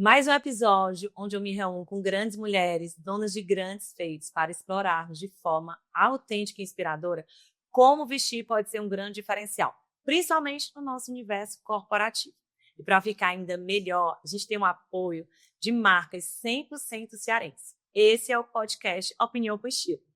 Mais um episódio onde eu me reúno com grandes mulheres, donas de grandes feitos, para explorarmos de forma autêntica e inspiradora como vestir pode ser um grande diferencial, principalmente no nosso universo corporativo. E para ficar ainda melhor, a gente tem um apoio de marcas 100% cearense. Esse é o podcast Opinião com Estilo.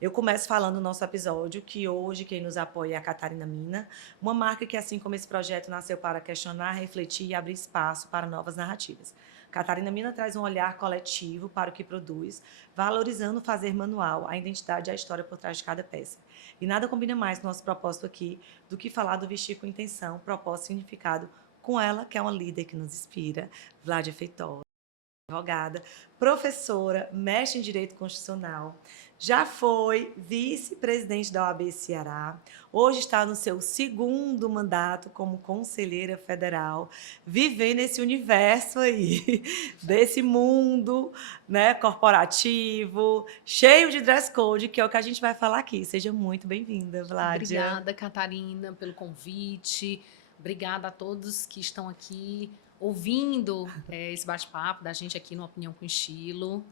Eu começo falando no nosso episódio que hoje quem nos apoia é a Catarina Mina, uma marca que, assim como esse projeto, nasceu para questionar, refletir e abrir espaço para novas narrativas. Catarina Mina traz um olhar coletivo para o que produz, valorizando o fazer manual, a identidade e a história por trás de cada peça. E nada combina mais com o nosso propósito aqui do que falar do vestir com intenção, propósito e significado com ela, que é uma líder que nos inspira, Vládia Feitosa. Advogada, professora, mestre em Direito Constitucional, já foi vice-presidente da OAB Ceará, hoje está no seu segundo mandato como conselheira federal, vivendo esse universo aí, desse mundo, né, corporativo, cheio de dress code, que é o que a gente vai falar aqui. Seja muito bem-vinda, Vládia. Obrigada, Catarina, pelo convite. Obrigada a todos que estão aqui ouvindo esse bate-papo da gente aqui no Opinião com Estilo.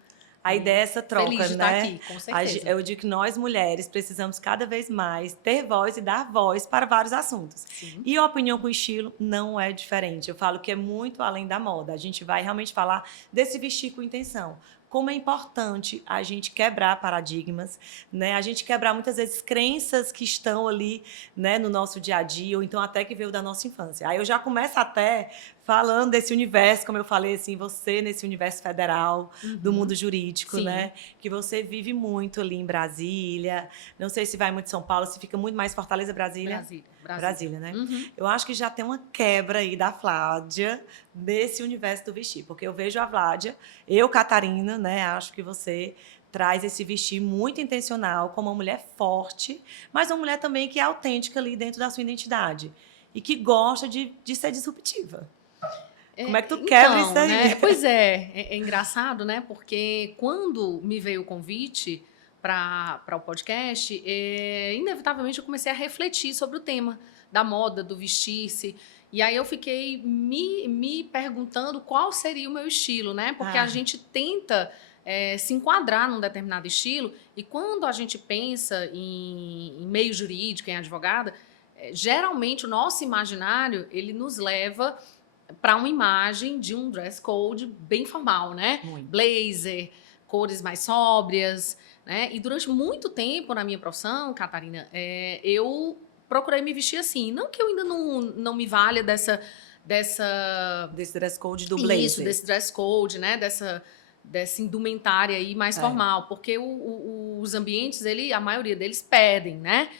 A ideia é essa troca, Feliz de né? estar aqui, com certeza. Eu digo que nós, mulheres, precisamos cada vez mais ter voz e dar voz para vários assuntos. Sim. E a Opinião com Estilo não é diferente. Eu falo que é muito além da moda. A gente vai realmente falar desse vestir com intenção. Como é importante a gente quebrar paradigmas, né? A gente quebrar muitas vezes crenças que estão ali, né, no nosso dia a dia, ou então até que veio da nossa infância. Aí eu já começo até falando desse universo, como eu falei, assim, você nesse universo federal, do mundo jurídico, Sim. né? Que você vive muito ali em Brasília. Não sei se vai muito em São Paulo, se fica muito mais Fortaleza, Brasília. Brasília, né? Eu acho que já tem uma quebra aí da Vládia nesse universo do vestir, porque eu vejo a Vládia, eu, Catarina, né? Acho que você traz esse vestir muito intencional, como uma mulher forte, mas uma mulher também que é autêntica ali dentro da sua identidade e que gosta de ser disruptiva. Como é que tu quebra isso aí? Né? Pois é engraçado, né? Porque quando me veio o convite para o podcast, inevitavelmente eu comecei a refletir sobre o tema da moda, do vestir-se. E aí eu fiquei me perguntando qual seria o meu estilo, né? Porque a gente tenta se enquadrar num determinado estilo, e quando a gente pensa em meio jurídico, em advogada, geralmente o nosso imaginário, ele nos leva para uma imagem de um dress code bem formal, né? Muito. Blazer, cores mais sóbrias, né? E durante muito tempo na minha profissão, Catarina, eu procurei me vestir assim. Não que eu ainda não me valha desse dress code do blazer. Isso, desse dress code, né? Dessa indumentária aí mais formal. Porque os ambientes, a maioria deles pedem, né?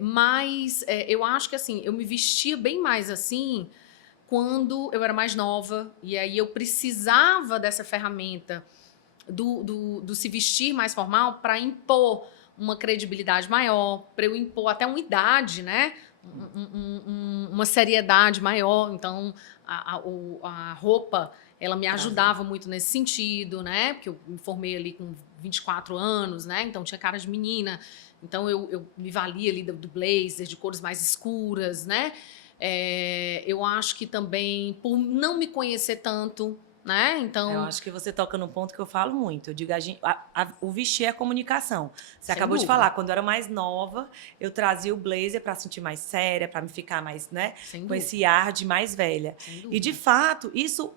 Mas eu acho que assim, eu me vestia bem mais assim quando eu era mais nova, e aí eu precisava dessa ferramenta do se vestir mais formal para impor uma credibilidade maior, para eu impor até uma idade, né? Uma seriedade maior. Então, a roupa, ela me ajudava muito nesse sentido, né? Porque eu me formei ali com 24 anos, né? Então, tinha cara de menina. Então, eu me valia ali do blazer, de cores mais escuras, né? Eu acho que também, por não me conhecer tanto, né? Então, eu acho que você toca num ponto que eu falo muito. Eu digo, o vestir é comunicação. Você acabou dúvida. de falar, quando eu era mais nova, eu trazia o blazer para sentir mais séria, para me ficar mais, né? Com esse ar de mais velha. E, de fato, isso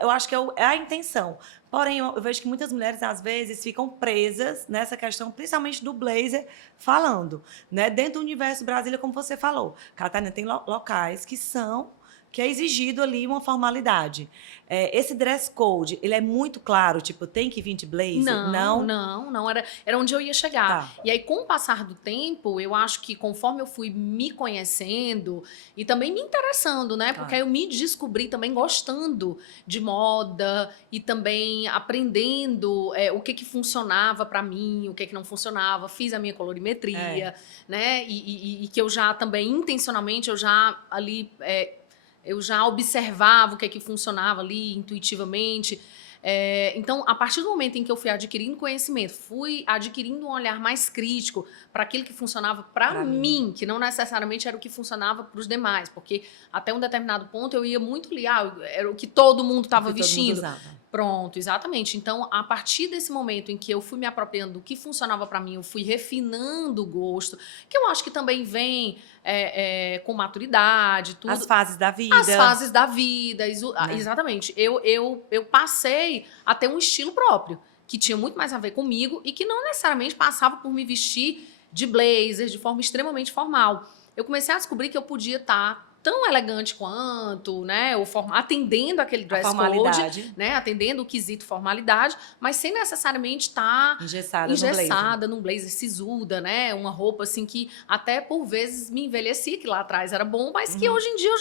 eu acho que é a intenção. Porém, eu vejo que muitas mulheres, às vezes, ficam presas nessa questão, principalmente do blazer, falando, né? Dentro do universo Brasília, como você falou. Catarina, tem locais que é exigido ali uma formalidade. Esse dress code, ele é muito claro, tipo, tem que vir de blazer? Não. Era onde eu ia chegar. Tá. E aí, com o passar do tempo, eu acho que conforme eu fui me conhecendo e também me interessando, né? Porque aí eu me descobri também gostando de moda e também aprendendo o que funcionava para mim, o que não funcionava. Fiz a minha colorimetria, né? E que eu já também, intencionalmente, eu já ali... eu já observava o que funcionava ali intuitivamente. Então, a partir do momento em que eu fui adquirindo conhecimento, fui adquirindo um olhar mais crítico para aquilo que funcionava para mim, que não necessariamente era o que funcionava para os demais, porque até um determinado ponto eu ia muito liar, era o que todo mundo estava vestindo. Pronto, exatamente. Então, a partir desse momento em que eu fui me apropriando do que funcionava para mim, eu fui refinando o gosto, que eu acho que também vem com maturidade, tudo. As fases da vida. As fases da vida, exatamente. Eu passei a ter um estilo próprio, que tinha muito mais a ver comigo e que não necessariamente passava por me vestir de blazer, de forma extremamente formal. Eu comecei a descobrir que eu podia estar tão elegante quanto, né, ou atendendo aquele dress code, né, atendendo o quesito formalidade, mas sem necessariamente estar engessada num blazer sisuda, né, uma roupa assim que até por vezes me envelhecia, que lá atrás era bom, mas que hoje em dia eu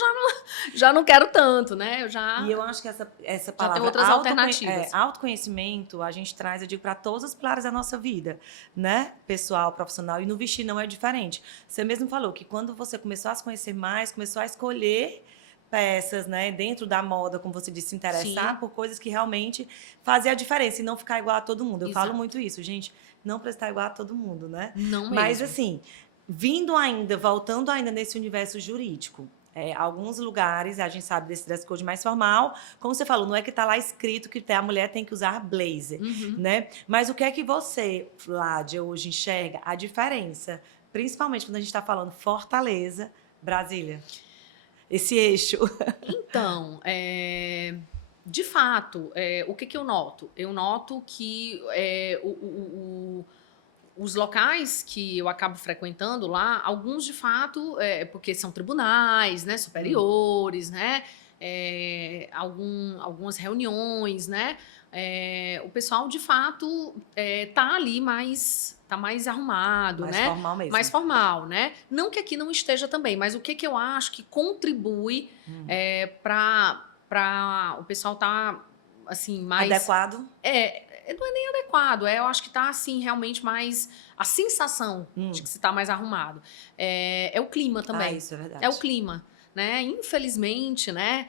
já não quero tanto, né, E eu acho que essa palavra, já tem outras alternativas. Autoconhecimento, a gente traz, eu digo, para todos os pilares da nossa vida, né, pessoal, profissional, e no vestir não é diferente. Você mesmo falou que quando você começou a se conhecer mais, começou a escolher peças, né, dentro da moda, como você disse, se interessar por coisas que realmente fazem a diferença e não ficar igual a todo mundo. Eu falo muito isso, gente, não precisa estar igual a todo mundo, né? Não mesmo. Mas assim, voltando ainda nesse universo jurídico, alguns lugares, a gente sabe desse dress code mais formal, como você falou, não é que está lá escrito que a mulher tem que usar blazer, né? Mas o que é que você, Ládia, hoje enxerga a diferença, principalmente quando a gente está falando Fortaleza, Brasília? Esse eixo. Então, de fato, o que eu noto? Eu noto que os locais que eu acabo frequentando lá, alguns de fato, porque são tribunais, né, superiores, né, algumas reuniões, né, o pessoal de fato tá ali tá mais arrumado, mais né? Formal mesmo. Mais formal, né? Não que aqui não esteja também, mas o que eu acho que contribui para o pessoal tá assim mais adequado? Não é nem adequado, eu acho que tá assim realmente mais a sensação de que se tá mais arrumado. É o clima também. Isso é verdade. É o clima, né? Infelizmente, né?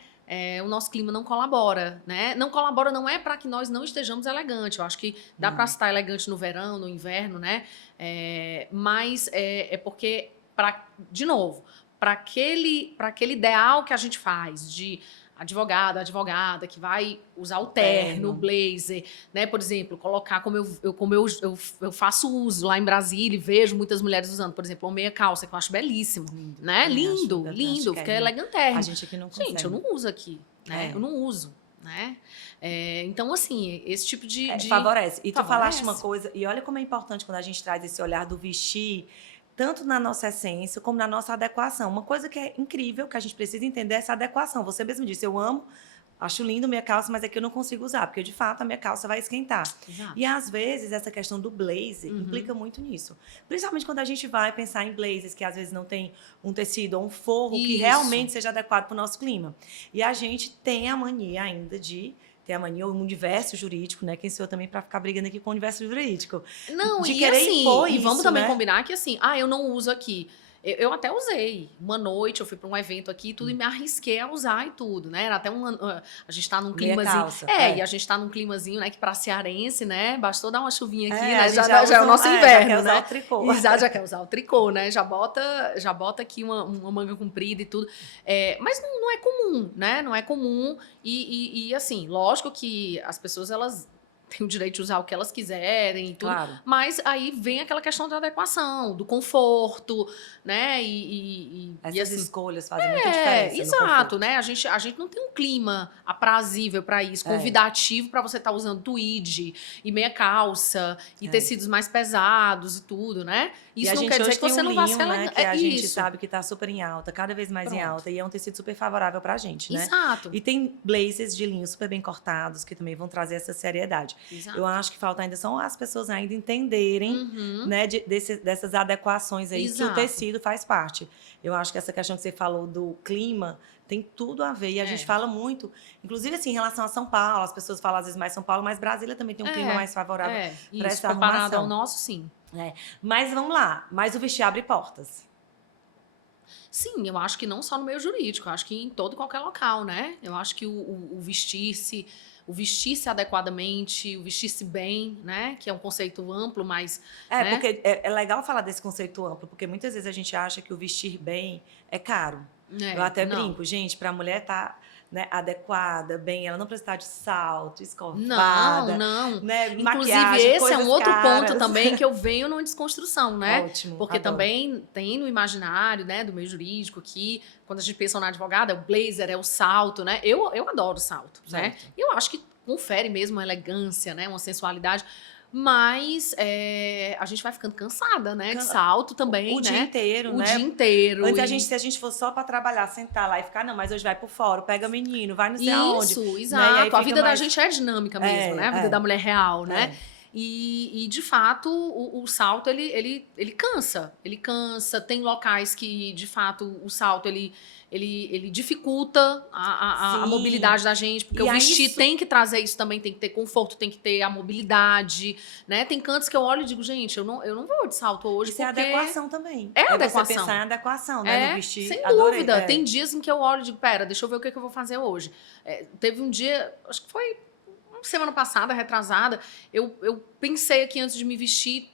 O nosso clima não colabora, né? Não colabora não é para que nós não estejamos elegantes. Eu acho que dá para estar elegante no verão, no inverno, né? Mas porque, de novo, para aquele ideal que a gente faz de advogada que vai usar o terno, o blazer, né? Por exemplo, colocar como eu faço uso lá em Brasília e vejo muitas mulheres usando, por exemplo, uma meia calça, que eu acho belíssimo, né? Lindo, fica elegantérrimo. A gente aqui não consegue. Gente, eu não uso aqui, né? Eu não uso, né? Então, assim, esse tipo de favorece. E tu falaste uma coisa, e olha como é importante quando a gente traz esse olhar do vestir, tanto na nossa essência como na nossa adequação. Uma coisa que é incrível, que a gente precisa entender, é essa adequação. Você mesmo disse, eu amo, acho lindo minha calça, mas é que eu não consigo usar, porque de fato a minha calça vai esquentar. Exato. E às vezes essa questão do blazer implica muito nisso. Principalmente quando a gente vai pensar em blazers que às vezes não tem um tecido ou um forro que realmente seja adequado para o nosso clima. E a gente tem a mania ainda de ter a mania, o universo jurídico, né? Quem sou eu também para ficar brigando aqui com o universo jurídico? Não, de e querer assim, impor e vamos isso, também né? combinar que assim, eu não uso aqui. Eu até usei. Uma noite eu fui para um evento aqui e tudo, e me arrisquei a usar e tudo, né? Era até a gente tá num climazinho. Calça, e a gente tá num climazinho, né? Que para cearense, né? Bastou dar uma chuvinha aqui, né? Já é o nosso inverno, já quer usar né? o tricô. Exato, já quer usar o tricô, né? Já bota aqui uma manga comprida e tudo. Mas não é comum, né? Não é comum. E assim, lógico que as pessoas, elas têm o direito de usar o que elas quiserem e tudo. Claro. Mas aí vem aquela questão da adequação, do conforto, né? Essas assim, escolhas fazem muita diferença. Exato, né? A gente não tem um clima aprazível para isso, convidativo para você estar usando tweed e meia calça e tecidos mais pesados e tudo, né? Isso não quer dizer que você não vá ser elegante. Que a gente sabe que está super em alta, cada vez mais em alta, e é um tecido super favorável para a gente, né? Exato. E tem blazers de linho super bem cortados que também vão trazer essa seriedade. Exato. Eu acho que falta ainda são as pessoas ainda entenderem, né, dessas adequações aí que o tecido faz parte. Eu acho que essa questão que você falou do clima tem tudo a ver. E a gente fala muito, inclusive assim, em relação a São Paulo, as pessoas falam às vezes mais São Paulo, mas Brasília também tem um clima mais favorável para essa arrumação. Comparado ao nosso, sim. Mas vamos lá, mas o vestir abre portas. Sim, eu acho que não só no meio jurídico, eu acho que em todo e qualquer local, né? Eu acho que o vestir-se o vestir-se adequadamente, o vestir-se bem, né? Que é um conceito amplo, mas... né? Porque é legal falar desse conceito amplo, porque muitas vezes a gente acha que o vestir bem é caro. Eu até brinco, gente, para a mulher estar adequada, bem, ela não precisa estar de salto, escovada, não. né, Inclusive, maquiagem, esse é um outro caras. ponto também que eu venho numa desconstrução, né? Ótimo, porque adoro. também tem no imaginário, né, do meio jurídico que quando a gente pensa na advogada, o blazer é o salto, né? Eu adoro salto, né? E eu acho que confere mesmo uma elegância, né, uma sensualidade. Mas a gente vai ficando cansada, né? De salto também, o né? dia inteiro, o né? dia inteiro. Antes, se a gente fosse só para trabalhar, sentar lá e ficar, não, mas hoje vai por fora, pega menino, vai não sei aonde. Isso, né? exato. A vida da gente é dinâmica mesmo, né? A vida da mulher real, né? E de fato, o salto, ele cansa. Ele cansa. Tem locais que, de fato, o salto, ele dificulta a mobilidade da gente, porque o vestir tem que trazer isso também, tem que ter conforto, tem que ter a mobilidade, né? Tem cantos que eu olho e digo, gente, eu não vou de salto hoje, isso porque... é adequação também. É adequação. Você pensar em adequação, né? No vestir. Sem dúvida. Tem dias em que eu olho e digo, pera, deixa eu ver o que eu vou fazer hoje. Teve um dia, acho que foi semana passada, retrasada, eu pensei aqui antes de me vestir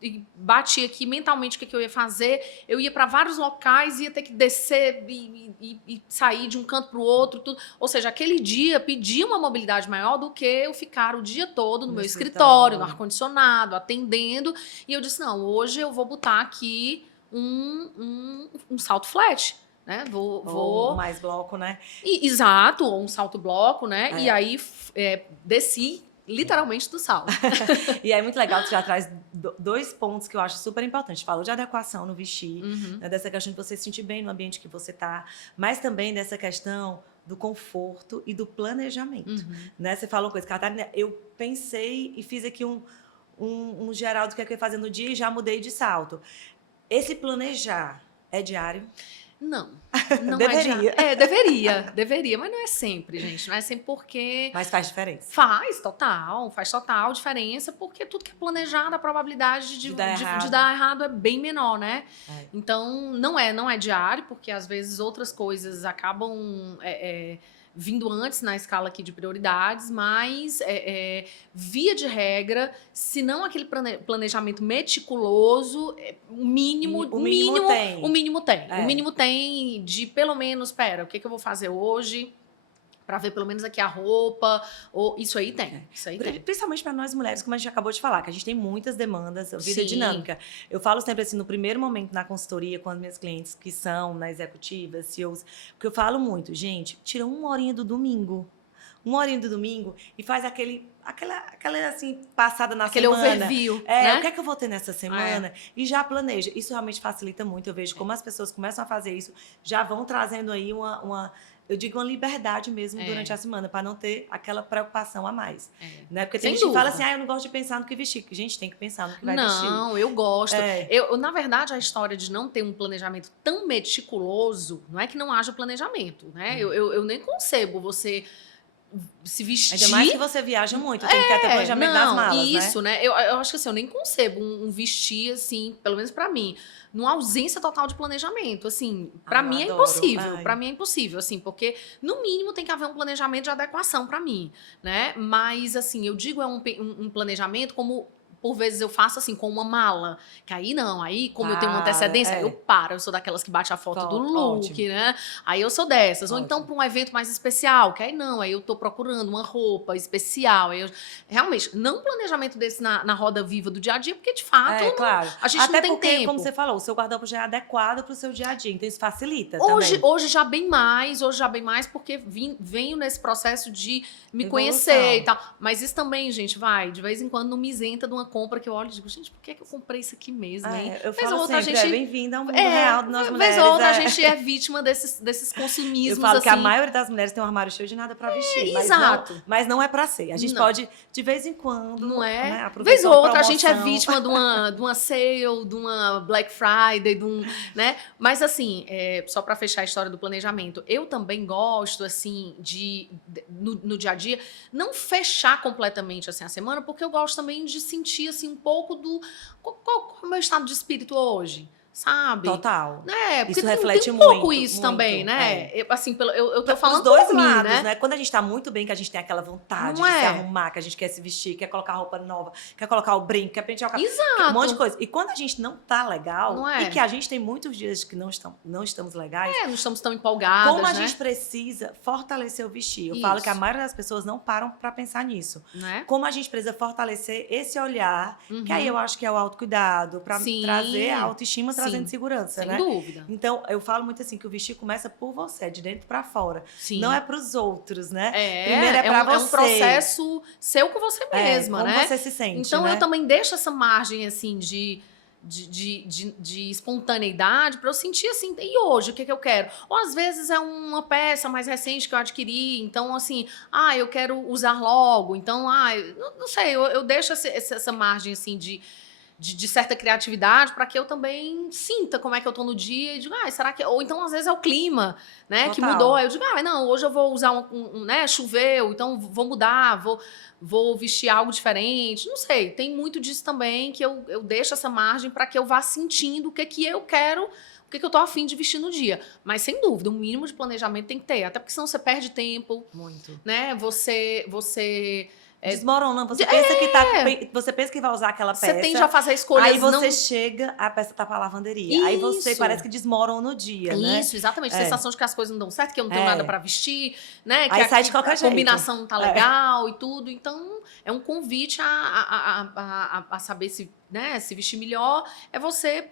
e bati aqui mentalmente o que eu ia fazer. Eu ia para vários locais, ia ter que descer e sair de um canto para o outro. Tudo. Ou seja, aquele dia pedia uma mobilidade maior do que eu ficar o dia todo no meu escritório, no ar-condicionado, atendendo. E eu disse, não, hoje eu vou botar aqui um salto flat. Né? Vou mais bloco, né? Exato, ou um salto bloco, né? E aí desci literalmente do salto. E é muito legal que já traz dois pontos que eu acho super importantes. Falou de adequação no vestir, né? Dessa questão de você se sentir bem no ambiente que você tá, mas também dessa questão do conforto e do planejamento. Né? Você falou coisa, Catarina, eu pensei e fiz aqui um geral do que eu ia fazer no dia e já mudei de salto. Esse planejar é diário? Não deveria. Deveria, mas não é sempre, gente. Não é sempre porque... Mas faz diferença. Faz total diferença, porque tudo que é planejado, a probabilidade de dar errado é bem menor, né? Então, não é diário, porque às vezes outras coisas acabam... vindo antes na escala aqui de prioridades, mas via de regra, se não aquele planejamento meticuloso, o mínimo tem. O mínimo tem de pelo menos, o que eu vou fazer hoje? Para ver pelo menos aqui a roupa, ou isso aí tem. Principalmente para nós mulheres, como a gente acabou de falar, que a gente tem muitas demandas, vida dinâmica. Eu falo sempre assim, no primeiro momento na consultoria, com as minhas clientes que são na executiva, CEOs, porque eu falo muito, gente, tira uma horinha do domingo e faz aquela assim, passada na semana. Aquele overview, né? O que é que eu vou ter nessa semana? E já planeja. Isso realmente facilita muito. Eu vejo como as pessoas começam a fazer isso, já vão trazendo aí eu digo uma liberdade mesmo durante a semana, para não ter aquela preocupação a mais. Né? Porque tem gente que fala assim, eu não gosto de pensar no que vestir. Que a gente tem que pensar no que vai vestir. Não, eu gosto. Na verdade, a história de não ter um planejamento tão meticuloso, não é que não haja planejamento, né? Eu nem concebo você se vestir... Ainda mais que você viaja muito, tem que ter planejamento das malas, isso, né? Eu acho que assim, eu nem concebo um vestir, assim, pelo menos pra mim, numa ausência total de planejamento, assim, pra mim é impossível, pra mim é impossível, assim, porque no mínimo tem que haver um planejamento de adequação pra mim, né? Mas, assim, eu digo um planejamento como... Por vezes eu faço assim, com uma mala. Que aí não, aí como eu tenho uma antecedência, eu sou daquelas que bate a foto do look, né? Aí eu sou dessas. Ou então para um evento mais especial, que aí não, aí eu tô procurando uma roupa especial. Aí realmente, não um planejamento desse na roda viva do dia a dia, porque de fato a gente até não tem porque, tempo. Como você falou, o seu guarda-roupa já é adequado para o seu dia a dia, então isso facilita Hoje já bem mais, porque venho nesse processo de me conhecer e tal. Mas isso também, gente, de vez em quando não me isenta de uma compra que eu olho e digo, gente, por que eu comprei isso aqui mesmo, hein? Eu falo sempre, bem-vinda ao mundo real de nós mulheres. Vez ou outra a gente é vítima desses consumismos, eu falo assim. que a maioria das mulheres tem um armário cheio de nada pra vestir. Exato. Mas não é pra ser. A gente pode, de vez em quando, não é? Né, aproveitar vez ou outra a gente é vítima de uma sale, de uma Black Friday, né? Mas assim, só pra fechar a história do planejamento, eu também gosto, assim, no dia a dia, não fechar completamente assim, a semana, porque eu gosto também de sentir assim, um pouco qual é o meu estado de espírito hoje, sabe? Total. Né? Porque Isso reflete tem um pouco muito, isso muito, também, né? Eu, assim, eu tô Dos falando dois por mim, lados, né? Quando a gente tá muito bem, que a gente tem aquela vontade Não de se é? arrumar, que a gente quer se vestir, quer colocar roupa nova, quer colocar o brinco, quer pentear o cabelo, um monte de Exato. coisa. E quando a gente não tá legal, Não e é? que a gente tem muitos dias que não estamos legais, Não estamos tão empolgadas, como a né? gente precisa fortalecer o vestir. Eu Isso. falo que a maioria das pessoas não param pra pensar nisso. Né? Como a gente precisa fortalecer esse olhar, que aí eu acho que é o autocuidado, pra Sim. trazer a autoestima, Sim. trazendo segurança, Sem né? dúvida. Então, eu falo muito assim, que o vestir começa por você, de dentro pra fora. Sim. Não é pros outros, né? É, Primeiro é pra você. é um processo seu com você mesma, como né? você se sente, então, né? eu também deixo essa margem, assim, de espontaneidade para eu sentir assim, e hoje, o que eu quero? Ou às vezes é uma peça mais recente que eu adquiri, então assim, eu quero usar logo, então, não sei, eu deixo essa margem assim de certa criatividade para que eu também sinta como é que eu tô no dia e digo, será que... Ou então, às vezes, é o clima, né, que mudou. Aí eu digo, não, hoje eu vou usar né, choveu, então vou mudar, vou vestir algo diferente. Não sei, tem muito disso também que eu deixo essa margem para que eu vá sentindo o que eu quero, o que eu tô afim de vestir no dia. Mas, sem dúvida, um mínimo de planejamento tem que ter, até porque senão você perde tempo. Muito. Né, você desmorona. Você pensa que vai usar aquela peça. Você tende a fazer escolhas. Aí você chega, a peça tá pra lavanderia. Isso. Aí você parece que desmorona o dia, né? Isso, exatamente. Sensação de que as coisas não dão certo, que eu não tenho nada pra vestir, né? Que aí sai de qualquer jeito. A combinação não tá legal e tudo. Então, é um convite a saber se vestir melhor. É você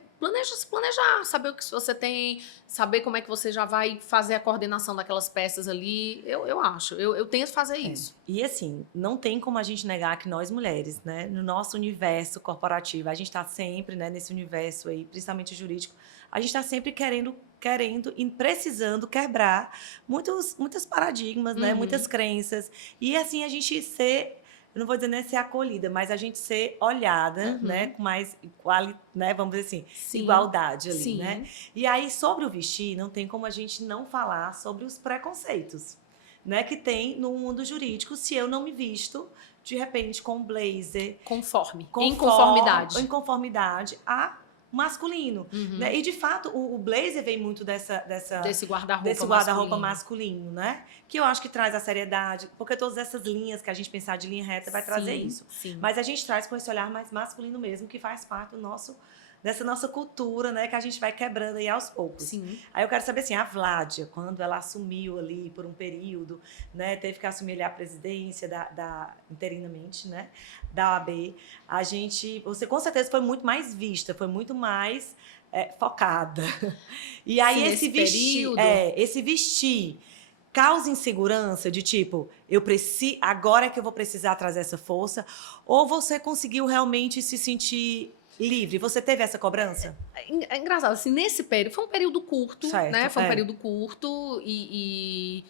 se planejar, saber o que você tem, saber como é que você já vai fazer a coordenação daquelas peças ali. Eu acho. Eu tento fazer isso. E assim, não tem como a gente negar que nós mulheres, né, no nosso universo corporativo, a gente tá sempre, né, nesse universo aí, principalmente jurídico, a gente tá sempre querendo e precisando quebrar muitos paradigmas, né, muitas crenças. E assim, a gente ser... Eu não vou dizer nem ser acolhida, mas a gente ser olhada, né, com mais né, vamos dizer assim, igualdade ali, né? E aí, sobre o vestir, não tem como a gente não falar sobre os preconceitos, né, que tem no mundo jurídico se eu não me visto, de repente, com um blazer... Em conformidade a masculino. Né? E, de fato, o blazer vem muito desse guarda-roupa masculino, né? Que eu acho que traz a seriedade, porque todas essas linhas que a gente pensar de linha reta vai trazer isso. Sim. Mas a gente traz com esse olhar mais masculino mesmo, que faz parte dessa nossa cultura, né? Que a gente vai quebrando aí aos poucos. Sim. Aí eu quero saber, assim, a Vládia, quando ela assumiu ali por um período, né? Teve que assumir ali a presidência interinamente, né? Da OAB, você com certeza foi muito mais vista, foi muito mais focada. E aí esse vestir causa insegurança de tipo, agora é que eu vou precisar trazer essa força, ou você conseguiu realmente se sentir livre? Você teve essa cobrança? É engraçado, assim, nesse período, foi um período curto, certo, né? Foi um período curto e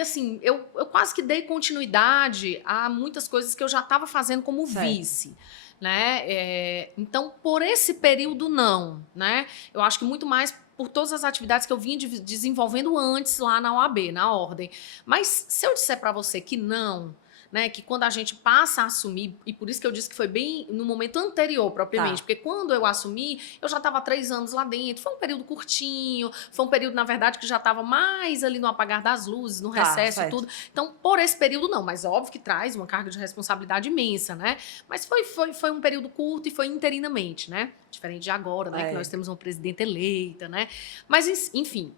assim, eu quase que dei continuidade a muitas coisas que eu já estava fazendo como vice, né? Então, por esse período, não, né? Eu acho que muito mais por todas as atividades que eu vinha desenvolvendo antes lá na OAB, na ordem. Mas se eu disser para você que não... Né, que quando a gente passa a assumir, e por isso que eu disse que foi bem no momento anterior, propriamente, porque quando eu assumi, eu já estava 3 anos lá dentro, foi um período curtinho, foi um período, na verdade, que já estava mais ali no apagar das luzes, no recesso e tudo. Então, por esse período, não, mas óbvio que traz uma carga de responsabilidade imensa, né? Mas foi um período curto e foi interinamente, né? Diferente de agora, né? Que nós temos uma presidenta eleita, né? Mas, enfim,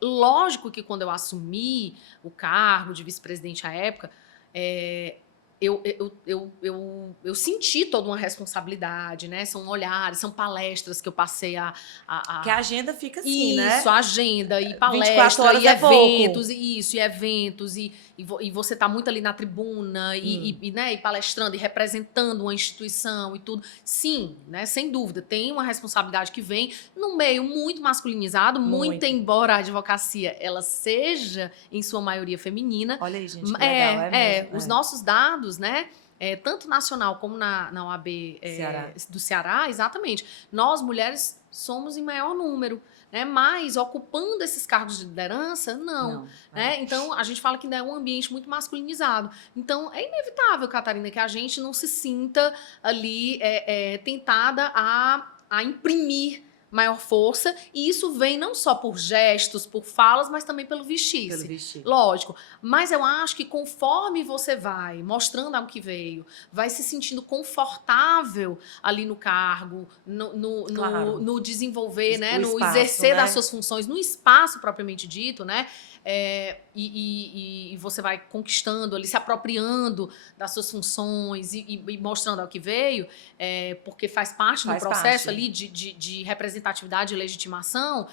lógico que quando eu assumi o cargo de vice-presidente à época, eu senti toda uma responsabilidade, né? São olhares, são palestras que eu passei Que a agenda fica assim, né? Isso, a agenda e palestra e eventos, e você tá muito ali na tribuna né, e palestrando e representando uma instituição e tudo. Sim, né? Sem dúvida, tem uma responsabilidade que vem no meio muito masculinizado, muito embora a advocacia ela seja, em sua maioria, feminina. Olha aí, gente, que legal. Mesmo, os nossos dados, né? Tanto nacional como na OAB do Ceará, exatamente. Nós, mulheres, somos em maior número, né? Mas ocupando esses cargos de liderança, não. Né? Então, a gente fala que ainda é um ambiente muito masculinizado. Então, é inevitável, Catarina, que a gente não se sinta ali tentada a a imprimir maior força, e isso vem não só por gestos, por falas, mas também pelo vestir-se. Lógico. Mas eu acho que conforme você vai mostrando algo que veio, vai se sentindo confortável ali no cargo, Claro. no desenvolver, né? No espaço, exercer né? das suas funções, no espaço propriamente dito, né? E você vai conquistando ali, se apropriando das suas funções e mostrando ao que veio, porque faz parte do processo ali de representatividade e legitimação,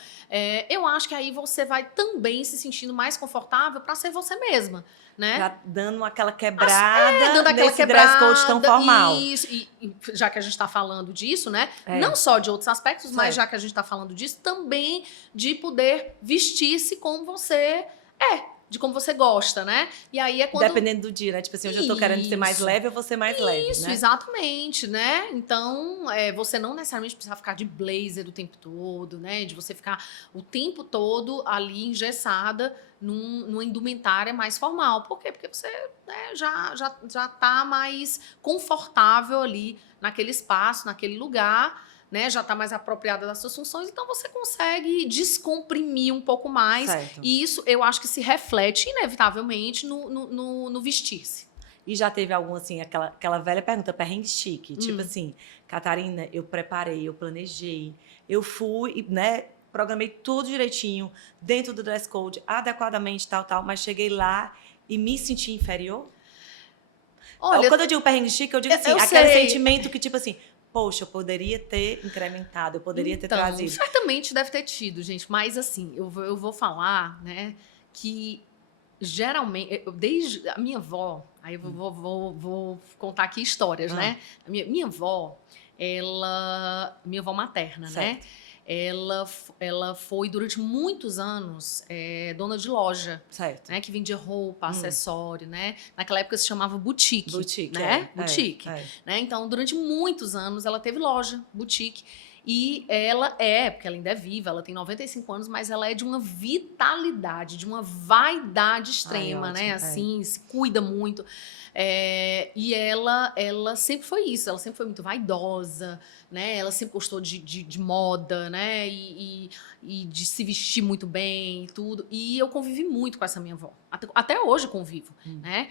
eu acho que aí você vai também se sentindo mais confortável para ser você mesma, né? Já dando aquela quebrada dando aquela nesse quebrada, dress code tão formal. Isso, e já que a gente está falando disso, né? Não só de outros aspectos, mas já que a gente está falando disso, também de poder vestir-se como você de como você gosta, né? E aí é quando... Dependendo do dia, né? Tipo assim, hoje eu tô querendo ser mais leve, eu vou ser mais leve, Isso, né? exatamente, né? Então, você não necessariamente precisa ficar de blazer o tempo todo, né? De você ficar o tempo todo ali engessada numa indumentária mais formal. Por quê? Porque você já tá mais confortável ali naquele espaço, naquele lugar, né, já está mais apropriada das suas funções, então você consegue descomprimir um pouco mais. Certo. E isso eu acho que se reflete inevitavelmente no vestir-se. E já teve algum, assim, aquela velha pergunta, perrengue chique. Tipo assim, Catarina, eu preparei, eu planejei, eu fui, né, programei tudo direitinho, dentro do dress code, adequadamente, tal, mas cheguei lá e me senti inferior? Olha, quando eu digo perrengue chique, eu digo assim, aquele sentimento que, tipo assim, poxa, eu poderia ter incrementado, eu poderia ter trazido. Certamente deve ter tido, gente, mas assim, eu vou falar, né, que geralmente, desde a minha avó, aí eu vou contar aqui histórias, né? A minha avó, minha avó materna, certo, né? Ela foi durante muitos anos dona de loja, certo, né? Que vendia roupa, acessório, né? Naquela época se chamava boutique, né? Boutique, né? Então, durante muitos anos ela teve loja, boutique. E porque ela ainda é viva, ela tem 95 anos, mas ela é de uma vitalidade, de uma vaidade extrema, né? Assim, se cuida muito. E ela sempre foi isso, ela sempre foi muito vaidosa, né? Ela sempre gostou de moda, né? E de se vestir muito bem e tudo. E eu convivi muito com essa minha avó. Até hoje convivo, né?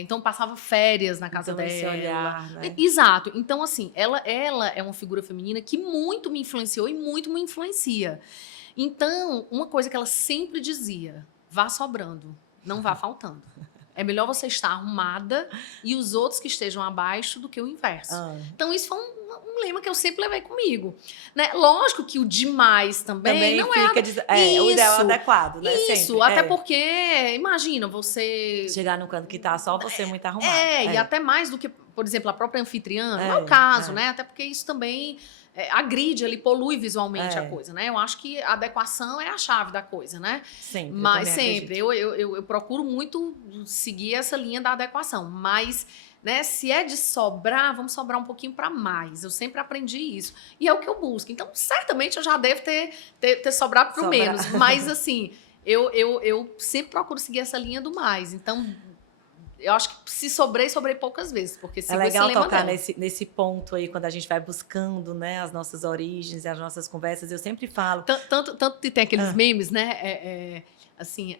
Então, passava férias na casa dela. Esse olhar, né? Exato. Então, assim, ela é uma figura feminina que muito me influenciou e muito me influencia. Então, uma coisa que ela sempre dizia, vá sobrando, não vá faltando. É melhor você estar arrumada e os outros que estejam abaixo do que o inverso. Então, isso foi um lema que eu sempre levei comigo. Né? Lógico que o demais também não fica o ideal adequado, né? Isso, sempre. Até porque, imagina, você... chegar no canto que tá só você muito arrumada. E até mais do que, por exemplo, a própria anfitriã. Não é o caso, né? Até porque isso também... agride ali, polui visualmente a coisa, né? Eu acho que a adequação é a chave da coisa, né? Sempre. Mas sempre. Eu procuro muito seguir essa linha da adequação. Mas, né, se é de sobrar, vamos sobrar um pouquinho para mais. Eu sempre aprendi isso. E é o que eu busco. Então, certamente, eu já devo ter sobrado para o menos. Mas, assim, eu sempre procuro seguir essa linha do mais. Então... eu acho que se sobrei poucas vezes, porque sigo esse lema dela. É legal tocar nesse ponto aí, quando a gente vai buscando, né, as nossas origens e as nossas conversas. Eu sempre falo... Tanto que tem aqueles memes, né, assim,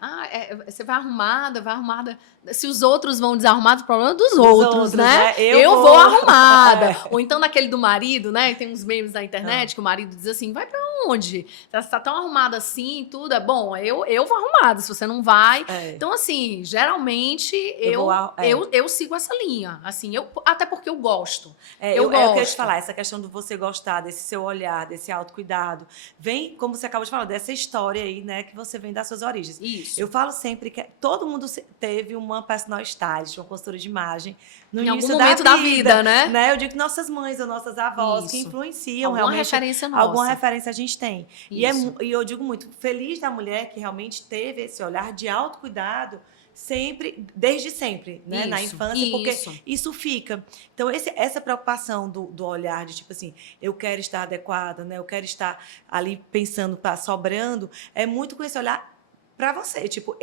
você vai arrumada. Se os outros vão desarrumados, o problema é dos outros, né? Eu vou arrumada. Ou então naquele do marido, né? Tem uns memes na internet que o marido diz assim, vai pra onde? Você tá tão arrumada assim e tudo. Bom, eu vou arrumada, se você não vai. Então, assim, geralmente eu sigo essa linha. Assim, até porque eu gosto. Eu gosto. Eu queria te falar, essa questão do você gostar, desse seu olhar, desse autocuidado, vem, como você acabou de falar, dessa história aí, né, que você vem das suas origens. Isso. Eu falo sempre que todo mundo teve uma personal stylist, uma consultora de imagem no em início algum momento da vida, né? Eu digo que nossas mães ou nossas avós que influenciam alguma realmente. Referência nossa. Alguma referência a gente tem. E eu digo muito, feliz da mulher que realmente teve esse olhar de autocuidado sempre, desde sempre, né? Na infância, porque isso fica. Então, essa preocupação do olhar de tipo assim, eu quero estar adequada, né? Eu quero estar ali pensando, sobrando, é muito com esse olhar pra você. Tipo,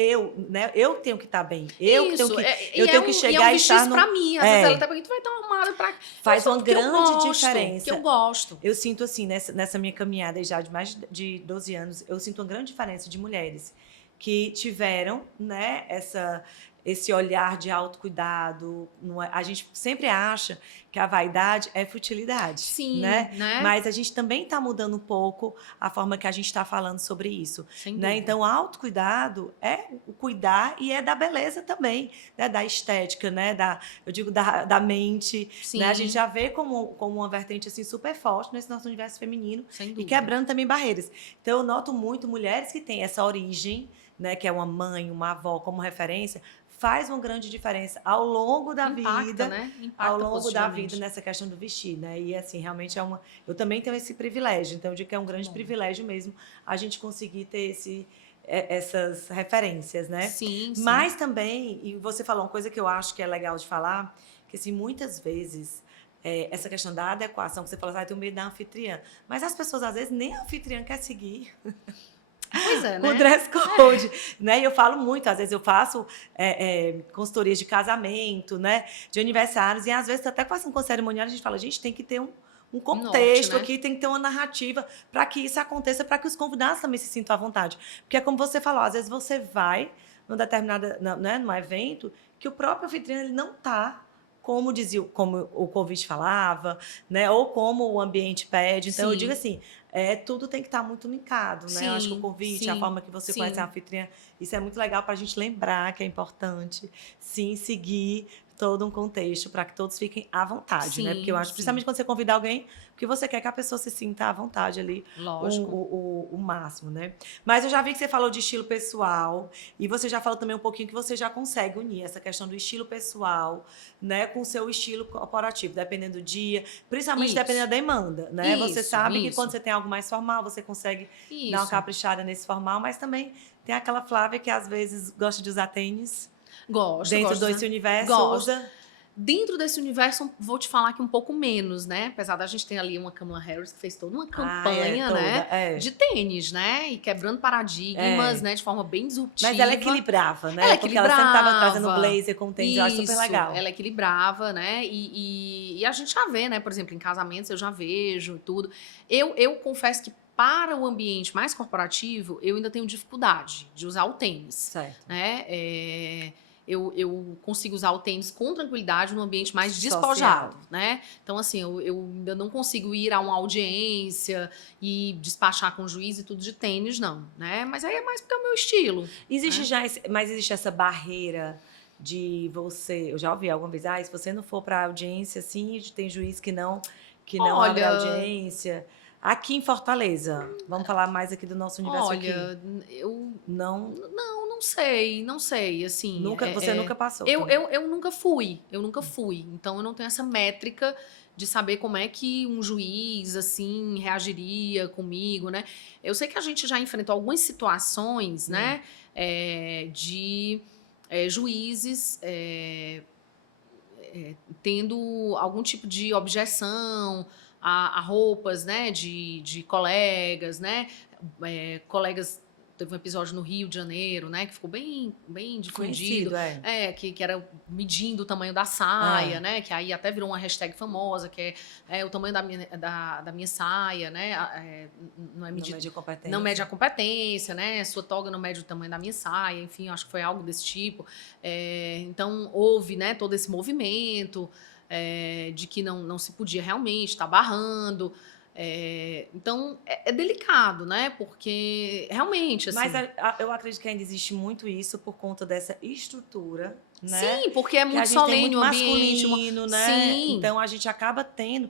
né? Eu tenho que estar bem. Eu Isso, tenho que chegar e e estar no... pra mim. Às vezes ela tá perguntando, tu vai estar arrumada pra... Faz uma grande diferença. Que eu gosto. Eu sinto assim, nessa minha caminhada já de mais de 12 anos, eu sinto uma grande diferença de mulheres que tiveram, né, esse olhar de autocuidado. A gente sempre acha que a vaidade é futilidade, Sim, né? né? Mas a gente também está mudando um pouco a forma que a gente está falando sobre isso, Sem né? dúvida. Então, o autocuidado é o cuidar e é da beleza também, né? Da estética, né? Eu digo da mente, né? A gente já vê como uma vertente assim super forte nesse nosso universo feminino e quebrando também barreiras. Então, eu noto muito mulheres que têm essa origem, né? Que é uma mãe, uma avó como referência, faz uma grande diferença ao longo da vida, né? ao longo da vida nessa questão do vestir, né? E assim, realmente eu também tenho esse privilégio, então eu digo que é um grande privilégio mesmo a gente conseguir ter essas referências, né? Sim. Mas também, e você falou uma coisa que eu acho que é legal de falar, que assim, muitas vezes essa questão da adequação, que você falou, eu tenho medo da anfitriã, mas as pessoas às vezes nem a anfitriã quer seguir. Pois é, né? O dress code, né? E eu falo muito, às vezes eu faço consultorias de casamento, né? De aniversários, e às vezes até passando com cerimonial, a gente fala, gente, tem que ter um contexto aqui, tem que ter uma narrativa para que isso aconteça, para que os convidados também se sintam à vontade. Porque é como você falou, às vezes você vai num num evento que o próprio anfitrião ele não está como o convite falava, né? Ou como o ambiente pede. Então, eu digo assim, tudo tem que estar muito linkado, né? Eu acho que o convite, a forma que você conhece a anfitriã, isso é muito legal para a gente lembrar que é importante, sim, seguir todo um contexto para que todos fiquem à vontade, né? Porque eu acho, principalmente quando você convida alguém, porque você quer que a pessoa se sinta à vontade ali, o máximo, né? Mas eu já vi que você falou de estilo pessoal e você já falou também um pouquinho que você já consegue unir essa questão do estilo pessoal, né, com o seu estilo corporativo, dependendo do dia, principalmente dependendo da demanda, né? Você sabe que quando você tem algo mais formal, você consegue dar uma caprichada nesse formal, mas também tem aquela Flávia que às vezes gosta de usar tênis. Dentro desse universo, usa. Dentro desse universo, vou te falar que um pouco menos, né? Apesar da gente ter ali uma Kamala Harris que fez toda uma campanha, né? De tênis, né? E quebrando paradigmas, né? De forma bem disruptiva. Mas ela equilibrava, né? Porque ela sempre estava trazendo blazer com tênis, eu acho super legal. Ela equilibrava, né? E a gente já vê, né? Por exemplo, em casamentos eu já vejo tudo. Eu confesso que para o ambiente mais corporativo, eu ainda tenho dificuldade de usar o tênis. Certo. Né? Eu consigo usar o tênis com tranquilidade num ambiente mais despojado, né? Então, assim, eu ainda não consigo ir a uma audiência e despachar com o juiz e tudo de tênis, não, né? Mas aí é mais porque é o meu estilo. Existe mas existe essa barreira de você... Eu já ouvi alguma vez, se você não for para audiência, assim, tem juiz que não abre audiência... Aqui em Fortaleza, vamos falar mais aqui do nosso universo aqui. Eu... Não sei, assim... Você nunca passou? Eu nunca fui, então eu não tenho essa métrica de saber como é que um juiz, assim, reagiria comigo, né? Eu sei que a gente já enfrentou algumas situações, né, de juízes tendo algum tipo de objeção a roupas, né, de colegas, né, colegas, teve um episódio no Rio de Janeiro, né, que ficou bem difundido, que era medindo o tamanho da saia, né, que aí até virou uma hashtag famosa, que é o tamanho da minha saia, né, não mede a competência, né, sua toga não mede o tamanho da minha saia, enfim, acho que foi algo desse tipo. Então houve, né, todo esse movimento de que não se podia realmente estar barrando. Então, é delicado, né? Porque, realmente, assim... Mas eu acredito que ainda existe muito isso por conta dessa estrutura, né? Sim, porque é muito solene o ambiente. Masculino, né? Sim. Então, a gente acaba tendo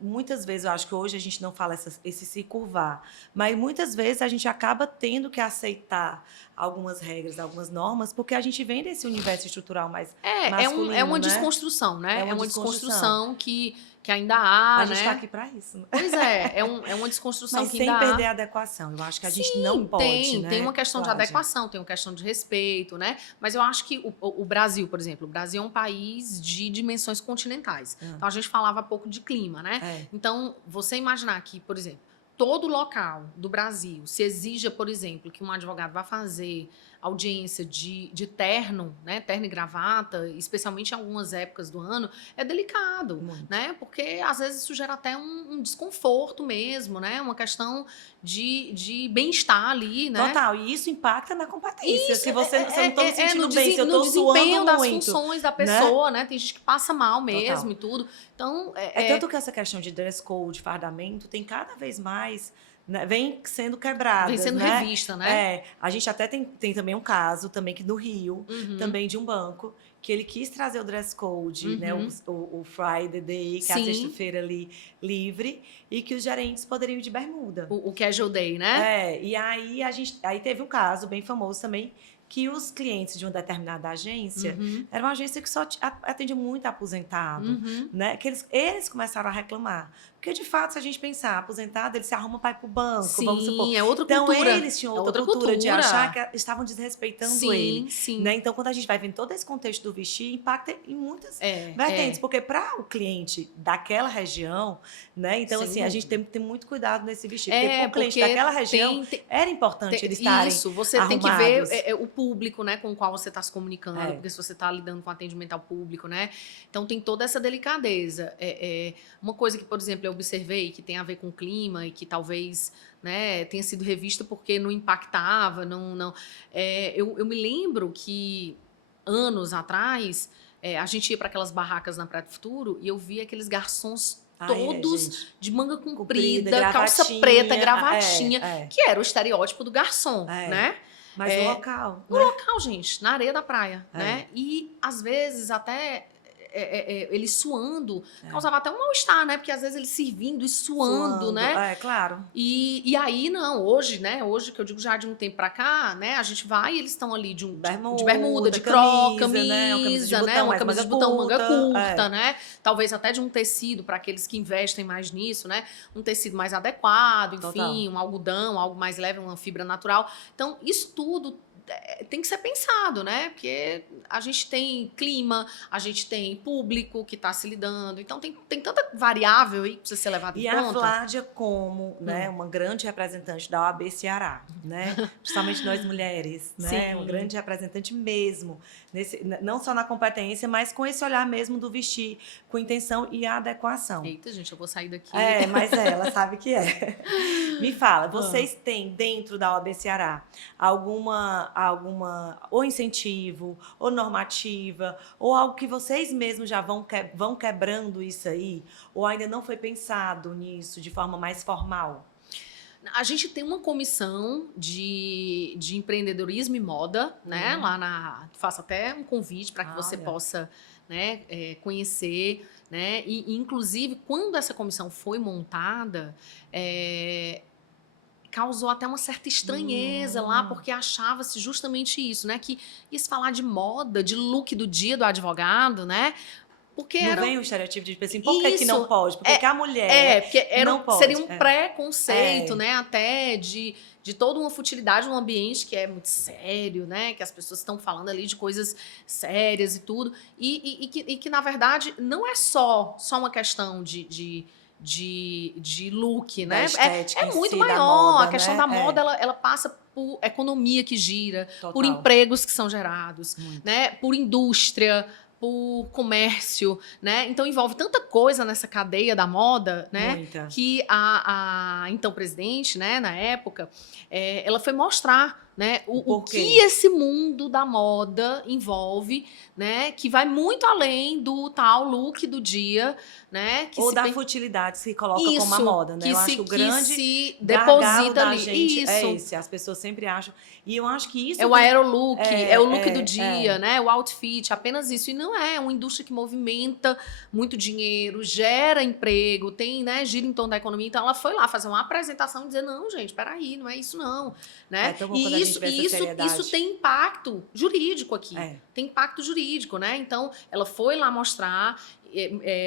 muitas vezes, eu acho que hoje a gente não fala esse se curvar, mas muitas vezes a gente acaba tendo que aceitar algumas regras, algumas normas, porque a gente vem desse universo estrutural mais masculino, é uma né? desconstrução, né? É uma desconstrução que ainda há, a gente está aqui para isso. Né? Pois é uma desconstrução mas que ainda há. Mas sem perder a adequação. Eu acho que a gente não pode, né? Tem uma questão de adequação, tem uma questão de respeito, né? Mas eu acho que o Brasil, por exemplo, o Brasil é um país de dimensões continentais. Então, a gente falava há pouco de clima, né? Então, você imaginar que, por exemplo, todo local do Brasil se exija, por exemplo, que um advogado vá fazer audiência de terno, né, terno e gravata, especialmente em algumas épocas do ano, é delicado, Muito. né, porque às vezes isso gera até um desconforto mesmo, né, uma questão de bem-estar ali, né. Total, e isso impacta na competência. Isso, Se você não estou me sentindo no, bem, se eu no estou desempenho suando das muito, funções da né? pessoa, né, tem gente que passa mal mesmo Total. e tudo, então... É tanto que essa questão de dress code, fardamento, tem cada vez mais, né, vem sendo quebradas, Vem sendo né? revista, né? A gente até tem também um caso, também que no Rio, Uhum. também de um banco, que ele quis trazer o dress code, né, o Friday Day, que é a sexta-feira ali, livre, e que os gerentes poderiam ir de bermuda. O casual day, né? E aí aí teve um caso bem famoso também, que os clientes de uma determinada agência, era uma agência que só atendia muito aposentado, né? Que eles começaram a reclamar. Porque, de fato, se a gente pensar, aposentado, ele se arruma para ir para o banco, Sim, vamos supor. é outra Então, cultura. eles tinham outra cultura de achar que estavam desrespeitando ele. Sim. Né? Então, quando a gente vai vendo todo esse contexto do vestir, impacta em muitas vertentes. Porque para o cliente daquela região, né? Então, assim, a gente tem que ter muito cuidado nesse vestir. Porque para o cliente daquela região, era importante eles estarem isso, você arrumados. tem que ver o público, né, com o qual você está se comunicando, porque se você está lidando com atendimento ao público, né? Então, tem toda essa delicadeza. Uma coisa que, por exemplo, eu observei, que tem a ver com o clima e que talvez, né, tenha sido revista porque não impactava, eu me lembro que anos atrás a gente ia para aquelas barracas na Praia do Futuro e eu via aqueles garçons todos de manga comprida, calça preta, gravatinha, que era o estereótipo do garçom, né? Mas no local. No local, gente, na areia da praia, né? E às vezes até ele suando causava até um mal-estar, né? Porque às vezes ele servindo e suando, né? Claro. E aí, não, hoje, né? Hoje, que eu digo já de um tempo pra cá, né? A gente vai e eles estão ali de bermuda, de camisa, né? Uma camisa de botão, manga curta, né? Talvez até de um tecido, para aqueles que investem mais nisso, né? Um tecido mais adequado, enfim, um algodão, algo mais leve, uma fibra natural. Então, isso tudo tem que ser pensado, né? Porque a gente tem clima, a gente tem público que está se lidando, então tem tanta variável aí que precisa ser levada em conta. E a Flávia como, né, uma grande representante da OAB Ceará, né? Principalmente nós mulheres, né? Uma grande representante mesmo, não só na competência, mas com esse olhar mesmo do vestir, com intenção e adequação. Eita, gente, eu vou sair daqui. Mas ela sabe que é. Me fala, vocês têm dentro da OAB Ceará alguma ou incentivo, ou normativa, ou algo que vocês mesmos já vão quebrando isso aí? Ou ainda não foi pensado nisso de forma mais formal? A gente tem uma comissão de empreendedorismo e moda, né? Lá faço até um convite para que você possa, né, conhecer, né? E, inclusive, quando essa comissão foi montada, causou até uma certa estranheza lá, porque achava-se justamente isso, né? Que ia se falar de moda, de look do dia do advogado, né? Porque não vem o estereotipo de, tipo assim, por que não pode? Porque a mulher porque não pode. Seria um preconceito, né? Até de toda uma futilidade num ambiente que é muito sério, né? Que as pessoas estão falando ali de coisas sérias e tudo. E que na verdade, não é só uma questão de look, né? É muito maior. Moda, a questão da moda, ela passa por economia que gira, por empregos que são gerados, né? Por indústria, por comércio, né? Então envolve tanta coisa nessa cadeia da moda, né? Muita. Que a então presidente, né, na época, ela foi mostrar, né, o que esse mundo da moda envolve, né, que vai muito além do tal look do dia, né, que ou da futilidade que se coloca como a moda, né? Eu acho que o grande se deposita ali. Gente é esse, as pessoas sempre acham. E eu acho que isso o aerolook, o look do dia, né? O outfit, apenas isso. E não é uma indústria que movimenta muito dinheiro, gera emprego, tem, né, gira em torno da economia. Então ela foi lá fazer uma apresentação e dizer: não, gente, peraí, não é isso não, né? Isso tem impacto jurídico aqui. Tem impacto jurídico, né? Então ela foi lá mostrar,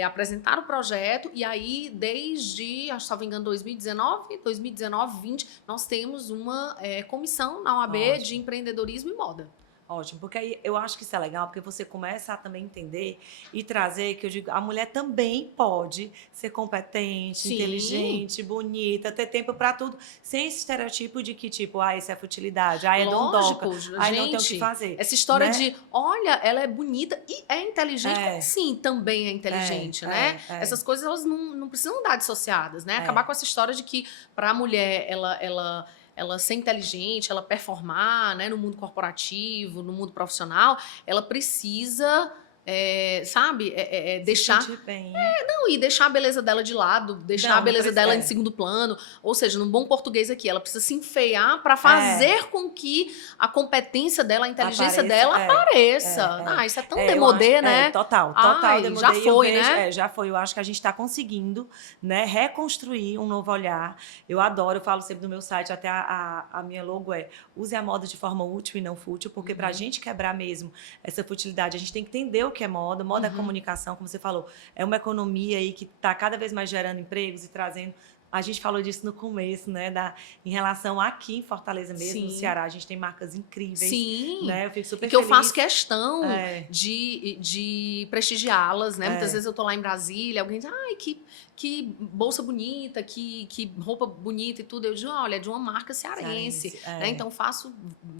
apresentar o projeto, e aí desde, acho que salvo engano, 2019, 2020, nós temos uma comissão na OAB de empreendedorismo e moda. Ótimo, porque aí eu acho que isso é legal, porque você começa a também entender e trazer, que eu digo, a mulher também pode ser competente, Sim. inteligente, bonita, ter tempo para tudo, sem esse estereotipo de que, tipo, isso é futilidade, é dondoca, Lógico, não tem o que gente, fazer. essa história né? de, olha, ela é bonita e é inteligente, É. como assim também é inteligente, né? Essas coisas, elas não precisam andar dissociadas, né? Acabar com essa história de que para a mulher, ela ser inteligente, ela performar, né, no mundo corporativo, no mundo profissional, ela precisa, sabe, deixar... Se sentir bem. Não, e deixar a beleza dela de lado, deixar a beleza dela em segundo plano. Ou seja, num bom português aqui, ela precisa se enfeiar para fazer com que a competência dela, a inteligência dela apareça. Isso é tão demodê, né? Total demodê. Já foi, né? Já foi. Eu acho que a gente está conseguindo, né, reconstruir um novo olhar. Eu adoro, eu falo sempre no meu site, até a minha logo use a moda de forma útil e não fútil, porque para a gente quebrar mesmo essa futilidade, a gente tem que entender o que é moda. Moda é comunicação, como você falou, é uma economia aí que está cada vez mais gerando empregos e trazendo. A gente falou disso no começo, né? Em relação aqui em Fortaleza mesmo, no Ceará, a gente tem marcas incríveis. Sim. Né? Eu fico super que feliz. Eu faço questão de prestigiá-las, né? Muitas vezes eu tô lá em Brasília, alguém diz, ai, que bolsa bonita, que roupa bonita e tudo. Eu digo, olha, é de uma marca cearense. Né? Então, faço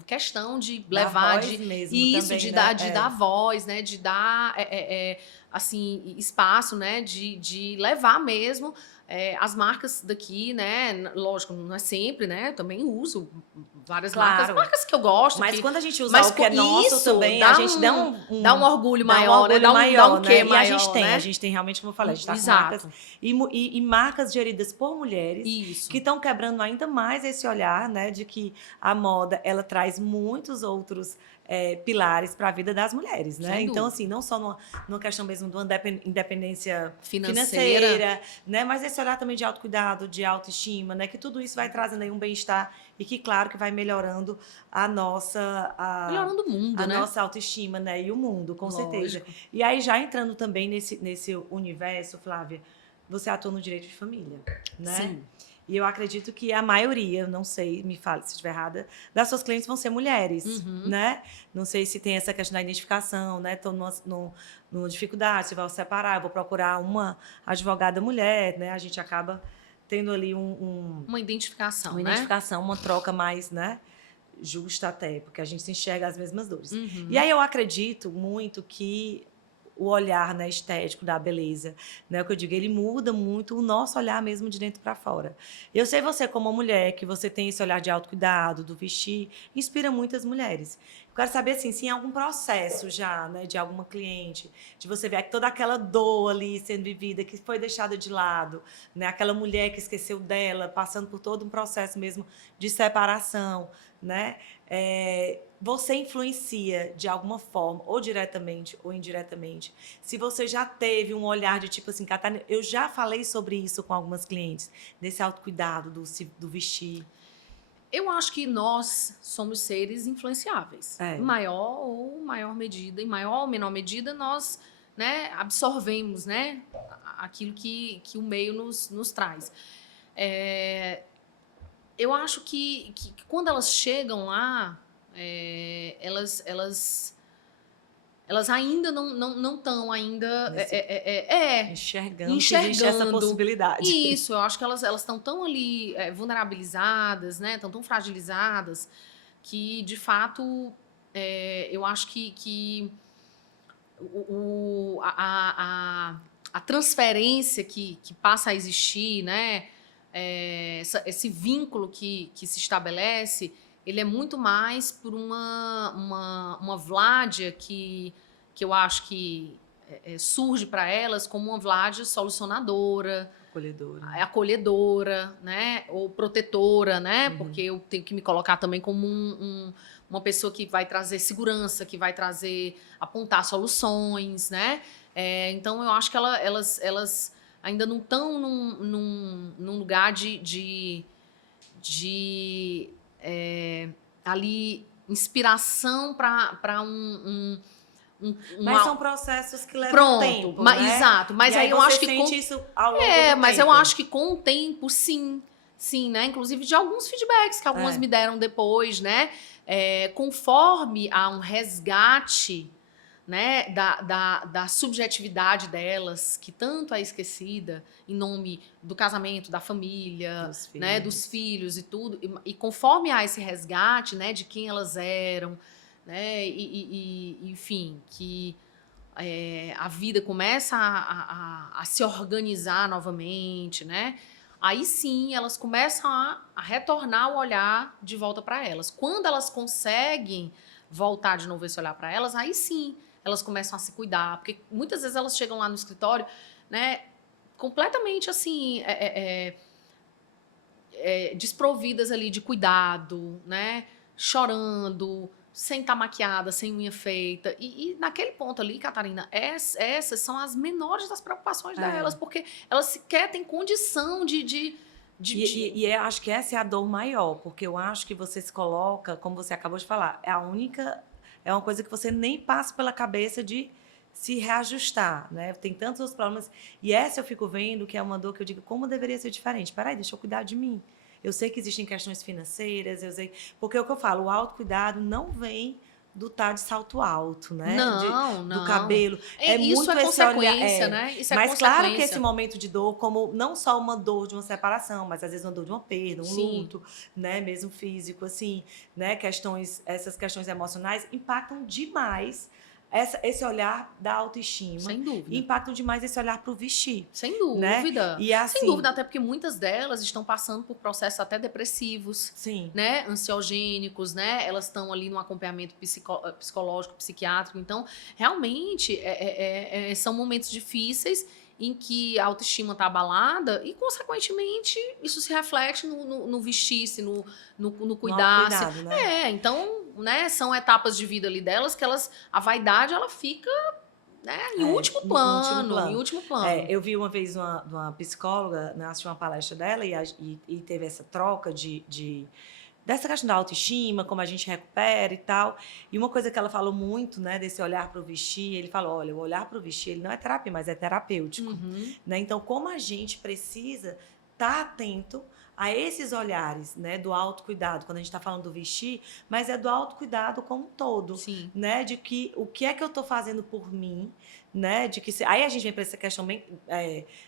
questão de levar... Isso, também, de dar voz, né? De dar... assim, espaço, né, de levar mesmo as marcas daqui, né, lógico, não é sempre, né, eu também uso várias marcas que eu gosto. Mas quando a gente usa o que é nosso também, a gente dá um orgulho maior, né, dá um quê maior, e a gente tem realmente, como eu falei, a gente tá com marcas e marcas geridas por mulheres que estão quebrando ainda mais esse olhar, né, de que a moda, ela traz muitos outros pilares para a vida das mulheres, né? Então, assim, não só numa questão mesmo de uma independência financeira, né? Mas esse olhar também de autocuidado, de autoestima, né? Que tudo isso vai trazendo aí um bem-estar e que, claro, que vai melhorando a nossa... melhorando o mundo, né? A nossa autoestima, né? E o mundo, com certeza. E aí, já entrando também nesse universo, Flávia, você atua no direito de família, né? Sim. E eu acredito que a maioria, não sei, me fale se estiver errada, das suas clientes vão ser mulheres, né? Não sei se tem essa questão da identificação, né? Estou numa dificuldade, se vai separar, eu vou procurar uma advogada mulher, né? A gente acaba tendo ali uma identificação, uma troca mais, né? Justa até, porque a gente se enxerga as mesmas dores. E aí eu acredito muito que o olhar, né, estético da beleza, né, o que eu digo, ele muda muito o nosso olhar mesmo de dentro para fora. Eu sei você como mulher, que você tem esse olhar de autocuidado, do vestir, inspira muitas mulheres. Eu quero saber, assim, se em algum processo já, né, de alguma cliente, de você ver toda aquela dor ali sendo vivida, que foi deixada de lado, né, aquela mulher que esqueceu dela, passando por todo um processo mesmo de separação, né, você influencia de alguma forma, ou diretamente ou indiretamente, se você já teve um olhar de tipo assim, Catarina, eu já falei sobre isso com algumas clientes, desse autocuidado, do vestir. Eu acho que nós somos seres influenciáveis. Em maior ou menor medida, nós, né, absorvemos, né, aquilo que o meio nos traz. Eu acho que quando elas chegam lá, elas ainda não estão ainda enxergando que existe essa possibilidade. Isso, eu acho que elas estão tão ali vulnerabilizadas, né? Estão tão fragilizadas que, de fato, eu acho que a transferência que passa a existir, né? Esse vínculo que se estabelece, ele é muito mais por uma Vládia que eu acho que surge para elas como uma Vládia solucionadora, acolhedora, né? Ou protetora, né? Porque eu tenho que me colocar também como uma pessoa que vai trazer segurança, que vai apontar soluções, né? Então, eu acho que elas ainda não estão num lugar de ali inspiração para mas são processos que levam tempo, né? Exato, mas aí eu acho que sente isso ao longo do mas tempo. eu acho que com o tempo, sim, né? Inclusive de alguns feedbacks que algumas me deram depois, né? conforme há um resgate, né, da subjetividade delas, que tanto é esquecida em nome do casamento, da família, né, dos filhos e tudo, e conforme há esse resgate, né, de quem elas eram, né, enfim, que a vida começa a se organizar novamente, né? Aí sim elas começam a retornar o olhar de volta para elas. Quando elas conseguem voltar de novo esse olhar para elas, aí sim elas começam a se cuidar, porque muitas vezes elas chegam lá no escritório, né, completamente assim, desprovidas ali de cuidado, né, chorando, sem estar maquiada, sem unha feita. E naquele ponto ali, Catarina, essas são as menores das preocupações delas, porque elas sequer têm condição de eu acho que essa é a dor maior, porque eu acho que você se coloca, como você acabou de falar, é uma coisa que você nem passa pela cabeça de se reajustar, né? Tem tantos outros problemas. E essa eu fico vendo que é uma dor que eu digo, como deveria ser diferente? Peraí, deixa eu cuidar de mim. Eu sei que existem questões financeiras, eu sei... Porque é o que eu falo, o autocuidado não vem do estar de salto alto, né? Não. Do cabelo. Isso muito é esse olhar, consequência, né? Isso é mas consequência. claro que esse momento de dor, como não só uma dor de uma separação, mas às vezes uma dor de uma perda, um luto, né? Mesmo físico, assim, né? Essas questões emocionais impactam demais esse olhar da autoestima. Sem dúvida. E impactam demais esse olhar para o vestir. Sem dúvida. Né? E assim, sem dúvida, até porque muitas delas estão passando por processos até depressivos, sim, né? Ansiogênicos, né? Elas estão ali num acompanhamento psicológico, psiquiátrico. Então, realmente, são momentos difíceis em que a autoestima está abalada e, consequentemente, isso se reflete no vestir-se, no cuidar-se. Né? Então, né, são etapas de vida ali delas que a vaidade, ela fica, né, em último plano. Eu vi uma vez uma psicóloga, né, assisti uma palestra dela e teve essa troca dessa questão da autoestima, como a gente recupera e tal. E uma coisa que ela falou muito, né, desse olhar para o vestir, ele falou, olha, o olhar para o vestir, ele não é terapia, mas é terapêutico. Né? Então, como a gente precisa estar atento a esses olhares, né, do autocuidado, quando a gente está falando do vestir, mas é do autocuidado como um todo. Sim. Né, de que o que é que eu estou fazendo por mim, né, de que aí a gente vem para essa questão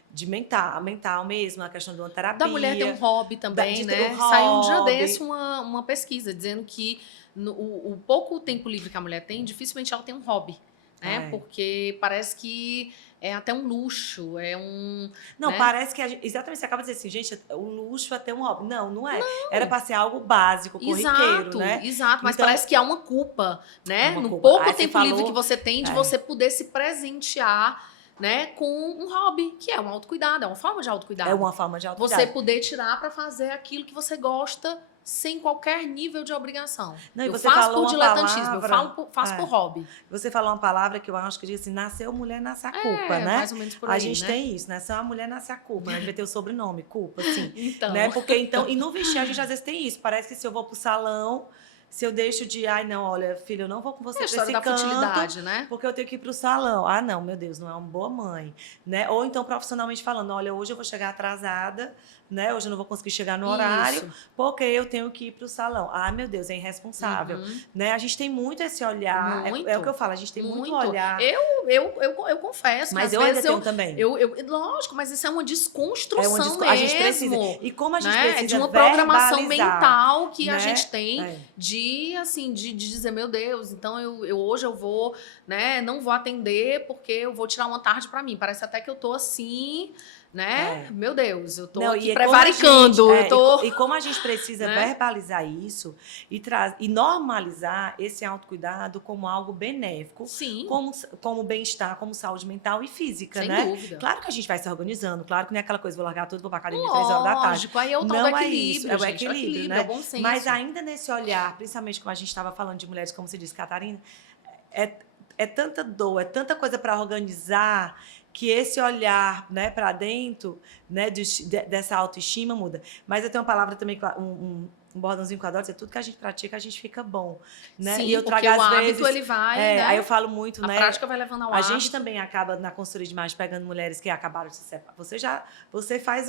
de mental mesmo, a questão de uma terapia. Da mulher ter um hobby também, né? Saiu um dia desse uma pesquisa dizendo que o pouco tempo livre que a mulher tem, dificilmente ela tem um hobby, né? Porque parece que é até um luxo, Não, né? parece que exatamente, você acaba de dizer assim, gente, o luxo é ter um hobby. Não é. Não. Era para ser algo básico, corriqueiro, né? Exato, mas então, parece que há uma culpa, né? No pouco tempo livre que você tem, de você poder se presentear, né, com um hobby, que é um autocuidado, é uma forma de autocuidado. É uma forma de autocuidado. Você poder tirar para fazer aquilo que você gosta sem qualquer nível de obrigação. Não, eu faço por diletantismo, eu faço por hobby. Você falou uma palavra que eu acho que diz assim, nasceu mulher, nasce a culpa, né? Mais ou menos por aí, a gente né? tem isso, nasceu a mulher, nasce a culpa, né? A gente vai ter o sobrenome, culpa, assim. Então. Né? Porque, então, e no vestir a gente às vezes tem isso, parece que se eu vou pro salão, se eu deixo de, não, olha, filho, eu não vou com você pra esse canto, futilidade, né? porque eu tenho que ir pro salão. Não, meu Deus, não é uma boa mãe, né? Ou então profissionalmente falando, olha, hoje eu vou chegar atrasada, né? Hoje eu não vou conseguir chegar no horário, porque eu tenho que ir pro salão. Meu Deus, é irresponsável, né? A gente tem muito esse olhar, é o que eu falo, a gente tem muito olhar. Eu confesso, mas que eu às ainda vezes tenho também. Lógico, mas isso é uma desconstrução mesmo. A gente precisa. E como a gente precisa de uma programação mental que né? a gente tem de dizer, meu Deus, então hoje eu vou, né, não vou atender porque eu vou tirar uma tarde pra mim. Parece até que eu tô assim, né? Meu Deus, eu tô aqui prevaricando. E como a gente precisa verbalizar isso e normalizar esse autocuidado como algo benéfico, sim, como bem-estar, como saúde mental e física, sem né? dúvida. Claro que a gente vai se organizando, claro que não é aquela coisa, vou largar tudo, vou pra academia 3 horas da tarde. Lógico, aí é o tal do equilíbrio, é o equilíbrio, né? É o bom senso. Mas ainda nesse olhar, principalmente como a gente estava falando de mulheres, como você disse, Catarina, é tanta dor, é tanta coisa para organizar, que esse olhar, né, para dentro, né, dessa autoestima muda. Mas eu tenho uma palavra também, um bordãozinho que eu adoro, dizer, tudo que a gente pratica, a gente fica bom. Né? Sim, e eu trago, às o vezes, hábito, ele vai, né? Aí eu falo muito, né? A prática vai levando ao hábito. A gente também acaba, na consultoria de imagem, pegando mulheres que acabaram de se separar. Você faz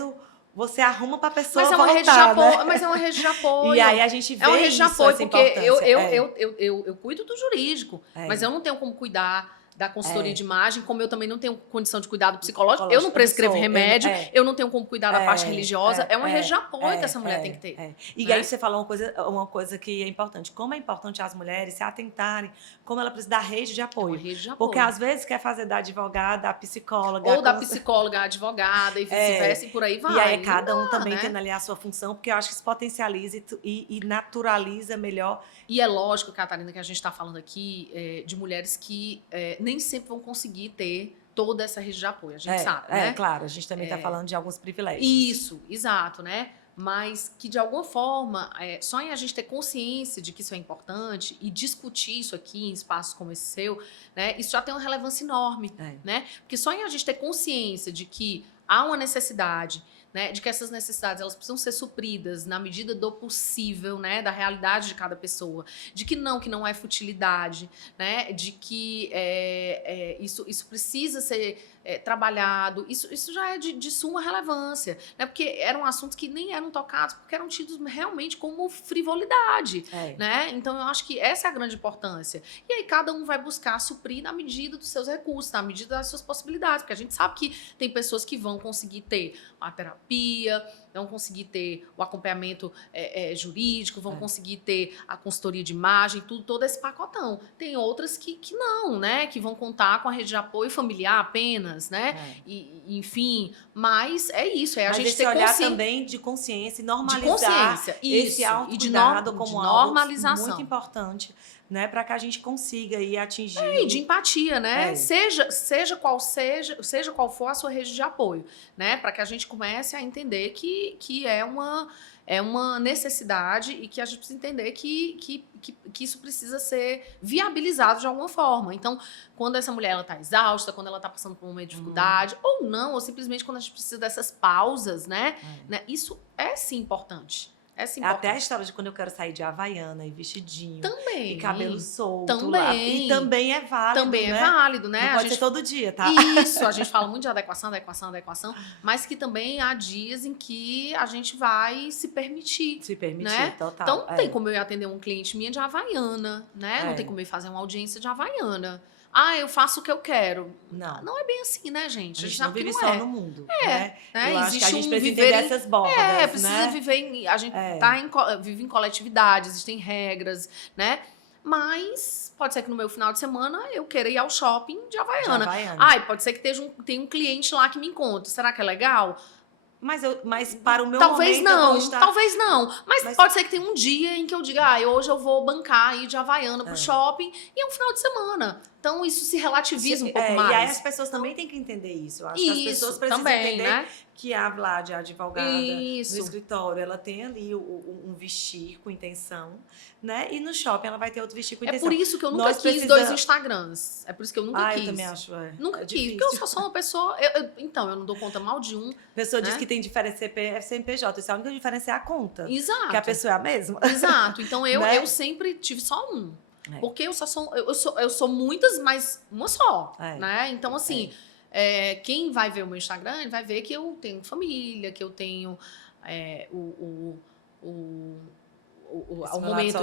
você arruma pra pessoa Mas é uma voltar, rede de apoio, né? mas é uma rede de apoio. E aí a gente vê É uma rede de isso, apoio, essa porque importância. eu cuido do jurídico, mas eu não tenho como cuidar da consultoria de imagem, como eu também não tenho condição de cuidar do psicológico, eu não prescrevo remédio, eu não tenho como cuidar da parte religiosa, é uma rede de apoio que essa mulher tem que ter. E aí você falou uma coisa que é importante. Como é importante as mulheres se atentarem, como ela precisa da rede de apoio. Rede de apoio. Porque às vezes quer fazer da advogada, da psicóloga. Ou da psicóloga, a advogada, e vice-versa, e por aí vai. E aí cada um também tendo ali a sua função, porque eu acho que isso potencializa e naturaliza melhor. E é lógico, Catarina, que a gente está falando aqui de mulheres que nem sempre vão conseguir ter toda essa rede de apoio, a gente sabe, né? Claro, a gente também está falando de alguns privilégios. Isso, exato, né? Mas que, de alguma forma, só em a gente ter consciência de que isso é importante e discutir isso aqui em espaços como esse seu, né? Isso já tem uma relevância enorme, né? Porque só em a gente ter consciência de que há uma necessidade, né, de que essas necessidades elas precisam ser supridas na medida do possível, né, da realidade de cada pessoa, de que não é futilidade, né, de que isso precisa ser trabalhado, isso já é de suma relevância, né, porque eram assuntos que nem eram tocados, porque eram tidos realmente como frivolidade, né, então eu acho que essa é a grande importância. E aí cada um vai buscar suprir na medida dos seus recursos, na medida das suas possibilidades, porque a gente sabe que tem pessoas que vão conseguir ter a terapia, vão conseguir ter o acompanhamento jurídico, vão conseguir ter a consultoria de imagem, todo esse pacotão. Tem outras que não, né? Que vão contar com a rede de apoio familiar apenas, né? Enfim, mas é isso, a gente ter olhar também de consciência e normalizar esse autocuidado como algo muito importante, né, para que a gente consiga ir atingir. E de empatia, né? Seja qual for a sua rede de apoio, né? Para que a gente comece a entender que é uma necessidade e que a gente precisa entender que isso precisa ser viabilizado de alguma forma. Então, quando essa mulher está exausta, quando ela está passando por uma dificuldade, ou não, ou simplesmente quando a gente precisa dessas pausas, né? Isso é sim importante. Até a história de quando eu quero sair de havaiana e vestidinho. Também. E cabelo solto. Também. Lá. E também é válido, também né? É válido, né? Não pode ser todo dia, tá? Isso, a gente fala muito de adequação, mas que também há dias em que a gente vai se permitir. Se permitir, né? total. Então não tem como eu ir atender um cliente minha de havaiana, né? Não tem como eu ir fazer uma audiência de havaiana. Eu faço o que eu quero. Não é bem assim, né, gente? A gente não vive só no mundo, né? Eu acho que a gente precisa entender essas bordas, precisa viver a gente vive em coletividade, existem regras, né? Mas pode ser que no meu final de semana eu queira ir ao shopping de havaiana. Pode ser que tenha um cliente lá que me encontre. Será que é legal? Mas para o meu talvez momento... Talvez não. Mas pode ser que tenha um dia em que eu diga, hoje eu vou bancar ir de havaiana pro shopping e é um final de semana. Então, isso se relativiza um pouco mais. E aí as pessoas também têm que entender isso. Eu acho que as pessoas precisam entender, né, que a Vlad, a advogada do escritório, ela tem ali um vestir com intenção, né? E no shopping ela vai ter outro vestir com intenção. É por isso que eu nunca quis 2 Instagrams. É por isso que eu nunca quis. Eu também acho. Nunca quis. Porque eu só sou uma pessoa... Então, eu não dou conta mal de um. A pessoa diz que tem diferença CNPJ. Isso é a única diferença é a conta. Exato. Que a pessoa é a mesma. Exato. Então, eu sempre tive só um. Porque eu sou muitas, mas uma só, né? Então, assim, quem vai ver o meu Instagram, ele vai ver que eu tenho família, que eu tenho o momento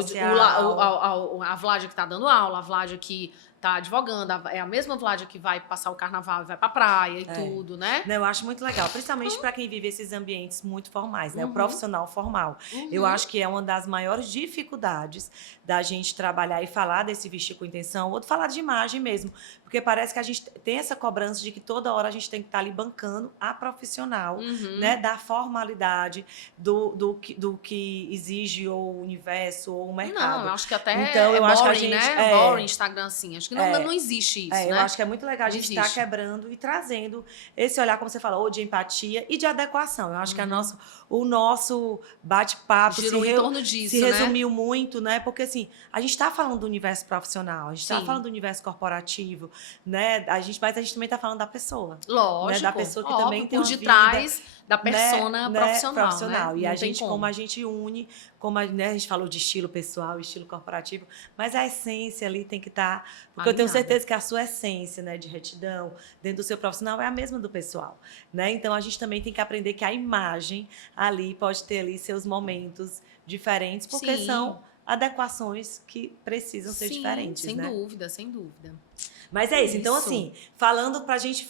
a Vládia que tá dando aula, a Vládia que tá advogando, é a mesma Vládia que vai passar o carnaval e vai pra praia e tudo, né? Eu acho muito legal, principalmente para quem vive esses ambientes muito formais, né? O profissional formal. Eu acho que é uma das maiores dificuldades da gente trabalhar e falar desse vestir com intenção, ou falar de imagem mesmo, porque parece que a gente tem essa cobrança de que toda hora a gente tem que estar ali bancando a profissional, né? Da formalidade, do que exige ou o universo ou o mercado. Não, eu acho que até então, eu acho que a gente, né? Boring, Instagram, assim, acho que não existe isso, né? Eu acho que é muito legal a gente estar quebrando e trazendo esse olhar, como você falou, de empatia e de adequação. Eu acho que o nosso bate-papo em torno disso, se resumiu muito, né? Porque, assim, a gente está falando do universo profissional, a gente está falando do universo corporativo, né? Mas a gente também está falando da pessoa. Lógico. Né? Da pessoa que também tem por detrás da persona profissional, né? E Não a tem gente, como. como a gente une, como né, a gente falou de estilo pessoal, estilo corporativo, mas a essência ali tem que estar, porque eu tenho Alinhada. certeza que a sua essência, né, de retidão dentro do seu profissional é a mesma do pessoal, né? Então a gente também tem que aprender que a imagem ali pode ter ali seus momentos diferentes, porque Sim. são adequações que precisam ser Sim, diferentes, sem né? dúvida, sem dúvida. Mas é isso. Então, Isso. assim, falando pra gente.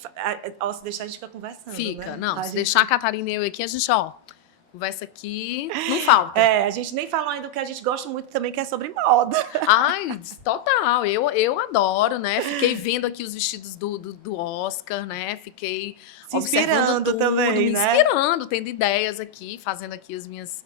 Ó, se deixar, a gente fica conversando. Fica, né? não, A se gente- deixar a Catarina e eu aqui, a gente, ó, conversa aqui, não falta. É, a gente nem falou ainda do que a gente gosta muito também, que é sobre moda. Ai, total, eu adoro, né? Fiquei vendo aqui os vestidos do Oscar, né? Fiquei Se observando inspirando tudo, também, me né? inspirando, tendo ideias aqui, fazendo aqui as minhas,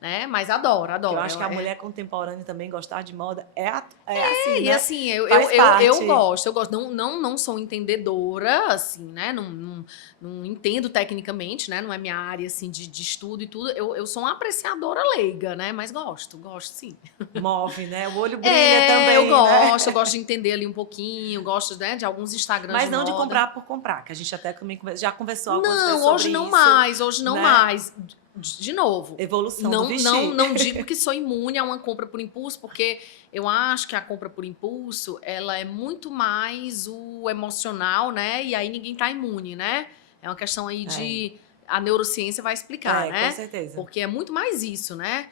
né? Mas adoro, Que adoro. eu acho que a mulher contemporânea também gostar de moda é assim, E né? assim, eu Faz parte. gosto. Não sou entendedora, assim, né? Não entendo tecnicamente, né? Não é minha área, assim, de estudo e tudo. Eu sou uma apreciadora leiga, né? Mas gosto sim. Move, né? O olho brilha também, eu né? gosto, eu gosto de entender ali um pouquinho, gosto, né, de alguns Instagrams Mas de não de moda. comprar por comprar, que a gente até também já conversou algumas vezes Não, sobre hoje não isso, mais, hoje não né? mais. De novo, Evolução do vestir. não digo que sou imune a uma compra por impulso, porque eu acho que a compra por impulso, ela é muito mais o emocional, né? E aí ninguém tá imune, né? É uma questão aí de... A neurociência vai explicar, né? Com certeza. Porque é muito mais isso, né?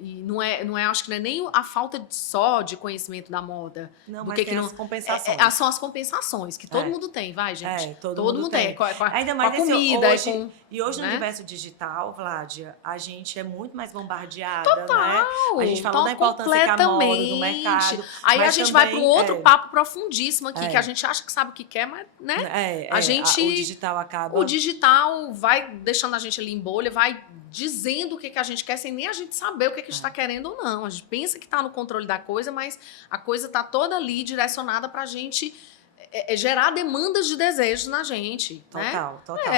E não é, acho que não é nem a falta só de conhecimento da moda. Não, do mas que tem que não, as compensações. são as compensações, que todo mundo tem, vai, gente. Todo mundo tem. Com Ainda a mais nesse comida, hoje, e hoje no né? universo digital, Vládia, a gente é muito mais bombardeada, Total, né? A gente falou da importância que a moda do mercado. Aí mas a gente também, vai para um outro papo profundíssimo aqui, que a É. gente acha que sabe o que quer, mas, né? O digital acaba. O digital vai deixando a gente ali em bolha, vai dizendo o que a gente quer, sem nem a gente saber o que a gente está querendo ou não. A gente pensa que está no controle da coisa, mas a coisa está toda ali direcionada para a gente gerar demandas de desejos na gente. Total, né? total.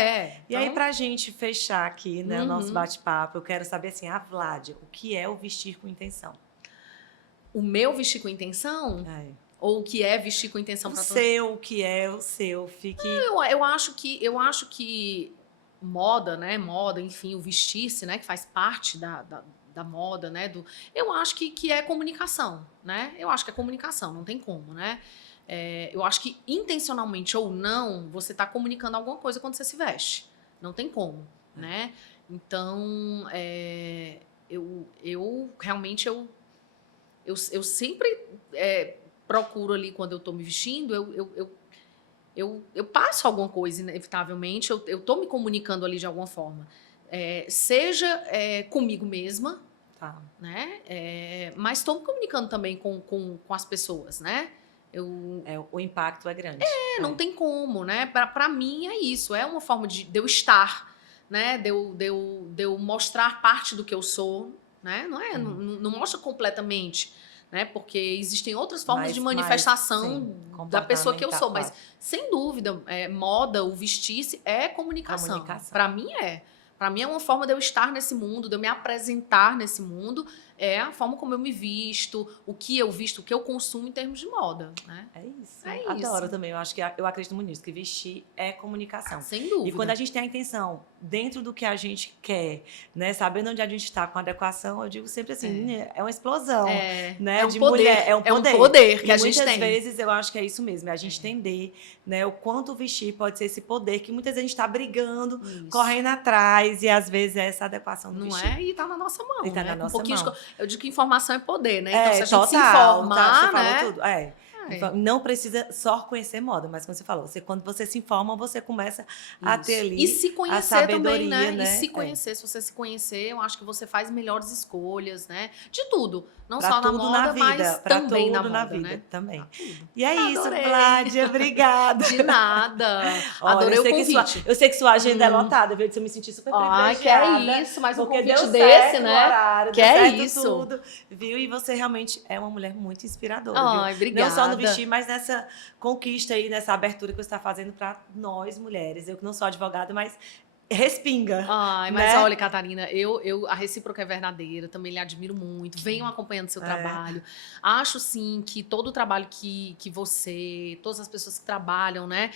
E aí, Então, pra gente fechar aqui, né, o nosso bate-papo, eu quero saber assim, a Vládia, o que é o vestir com intenção? o meu vestir com intenção, ou o que é vestir com intenção O para seu, o que é o seu, fique... Eu acho que moda, né? Moda, enfim, o vestir-se, né? Que faz parte da moda, né? Eu acho que é comunicação, né? Eu acho que é comunicação, não tem como, né? Eu acho que intencionalmente ou não, você está comunicando alguma coisa quando você se veste. Não tem como, né? Então, eu realmente eu sempre procuro ali quando eu estou me vestindo, eu passo alguma coisa, inevitavelmente, eu tô me comunicando ali de alguma forma. Seja comigo mesma, né? Mas estou me comunicando também com as pessoas, né? O impacto é grande. Não tem como, né? Para mim é isso, é uma forma de eu estar, né? De eu mostrar parte do que eu sou, né? Não mostra completamente, né? Porque existem outras formas de manifestação da pessoa que eu sou, mas sem dúvida, moda, o vestir-se é comunicação. Para mim Para mim é uma forma de eu estar nesse mundo, de eu me apresentar nesse mundo, é a forma como eu me visto, o que eu visto, o que eu consumo em termos de moda, né? É isso. Adoro também. Eu acredito muito nisso, que vestir é comunicação. Sem dúvida. E quando a gente tem a intenção dentro do que a gente quer, né, sabendo onde a gente está com a adequação, eu digo sempre assim, é uma explosão, né? É um de poder, mulher, é um poder que e a gente tem. muitas vezes eu acho que é isso mesmo, é a gente entender, né, o quanto o vestir pode ser esse poder que muitas vezes a gente está brigando, correndo atrás, e às vezes é essa adequação do vestir. Não é? E tá na nossa mão, e tá né? na nossa mão. Eu digo que informação é poder, né? Então, se a gente se total, informar, você né? falou tudo. Não precisa só conhecer moda, mas como você falou, quando você se informa, você começa a ter ali e se conhecer a sabedoria, também, né? né? E se conhecer, se você se conhecer, eu acho que você faz melhores escolhas, né? De tudo. Não pra só na tudo moda, na vida, mas pra também tudo na moda, na vida, né? também. Tudo. E é isso, Adorei. Vládia, obrigada. De nada. Olha, Adorei o convite. Eu sei que sua agenda é lotada, viu? Eu me senti super privilegiada. Que é isso, mas um porque convite deu desse, certo né? O horário, Que deu é certo isso. tudo, viu? E você realmente é uma mulher muito inspiradora, viu? Obrigada. Não só no vestir, mas nessa conquista aí, nessa abertura que você está fazendo para nós mulheres. Eu que não sou advogada, mas respinga. Mas né? olha, Catarina, a recíproca é verdadeira, também lhe admiro muito, venho acompanhando seu trabalho. Acho, sim, que todo o trabalho que você, todas as pessoas que trabalham, né,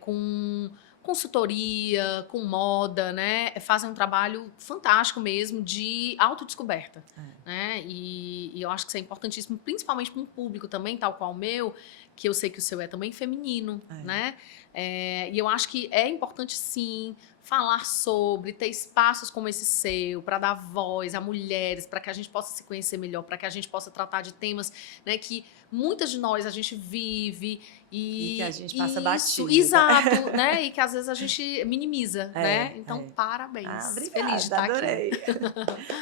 com consultoria, com moda, né? Fazem um trabalho fantástico mesmo de autodescoberta, né? E eu acho que isso é importantíssimo, principalmente para um público também, tal qual o meu, que eu sei que o seu é também feminino, né? E eu acho que é importante, sim, falar sobre, ter espaços como esse seu, para dar voz a mulheres, para que a gente possa se conhecer melhor, para que a gente possa tratar de temas, né, que muitas de nós a gente vive E que a gente passa isso, batido. exato, né? E que às vezes a gente minimiza, né? Então, parabéns. Obrigada, Feliz de estar adorei. aqui.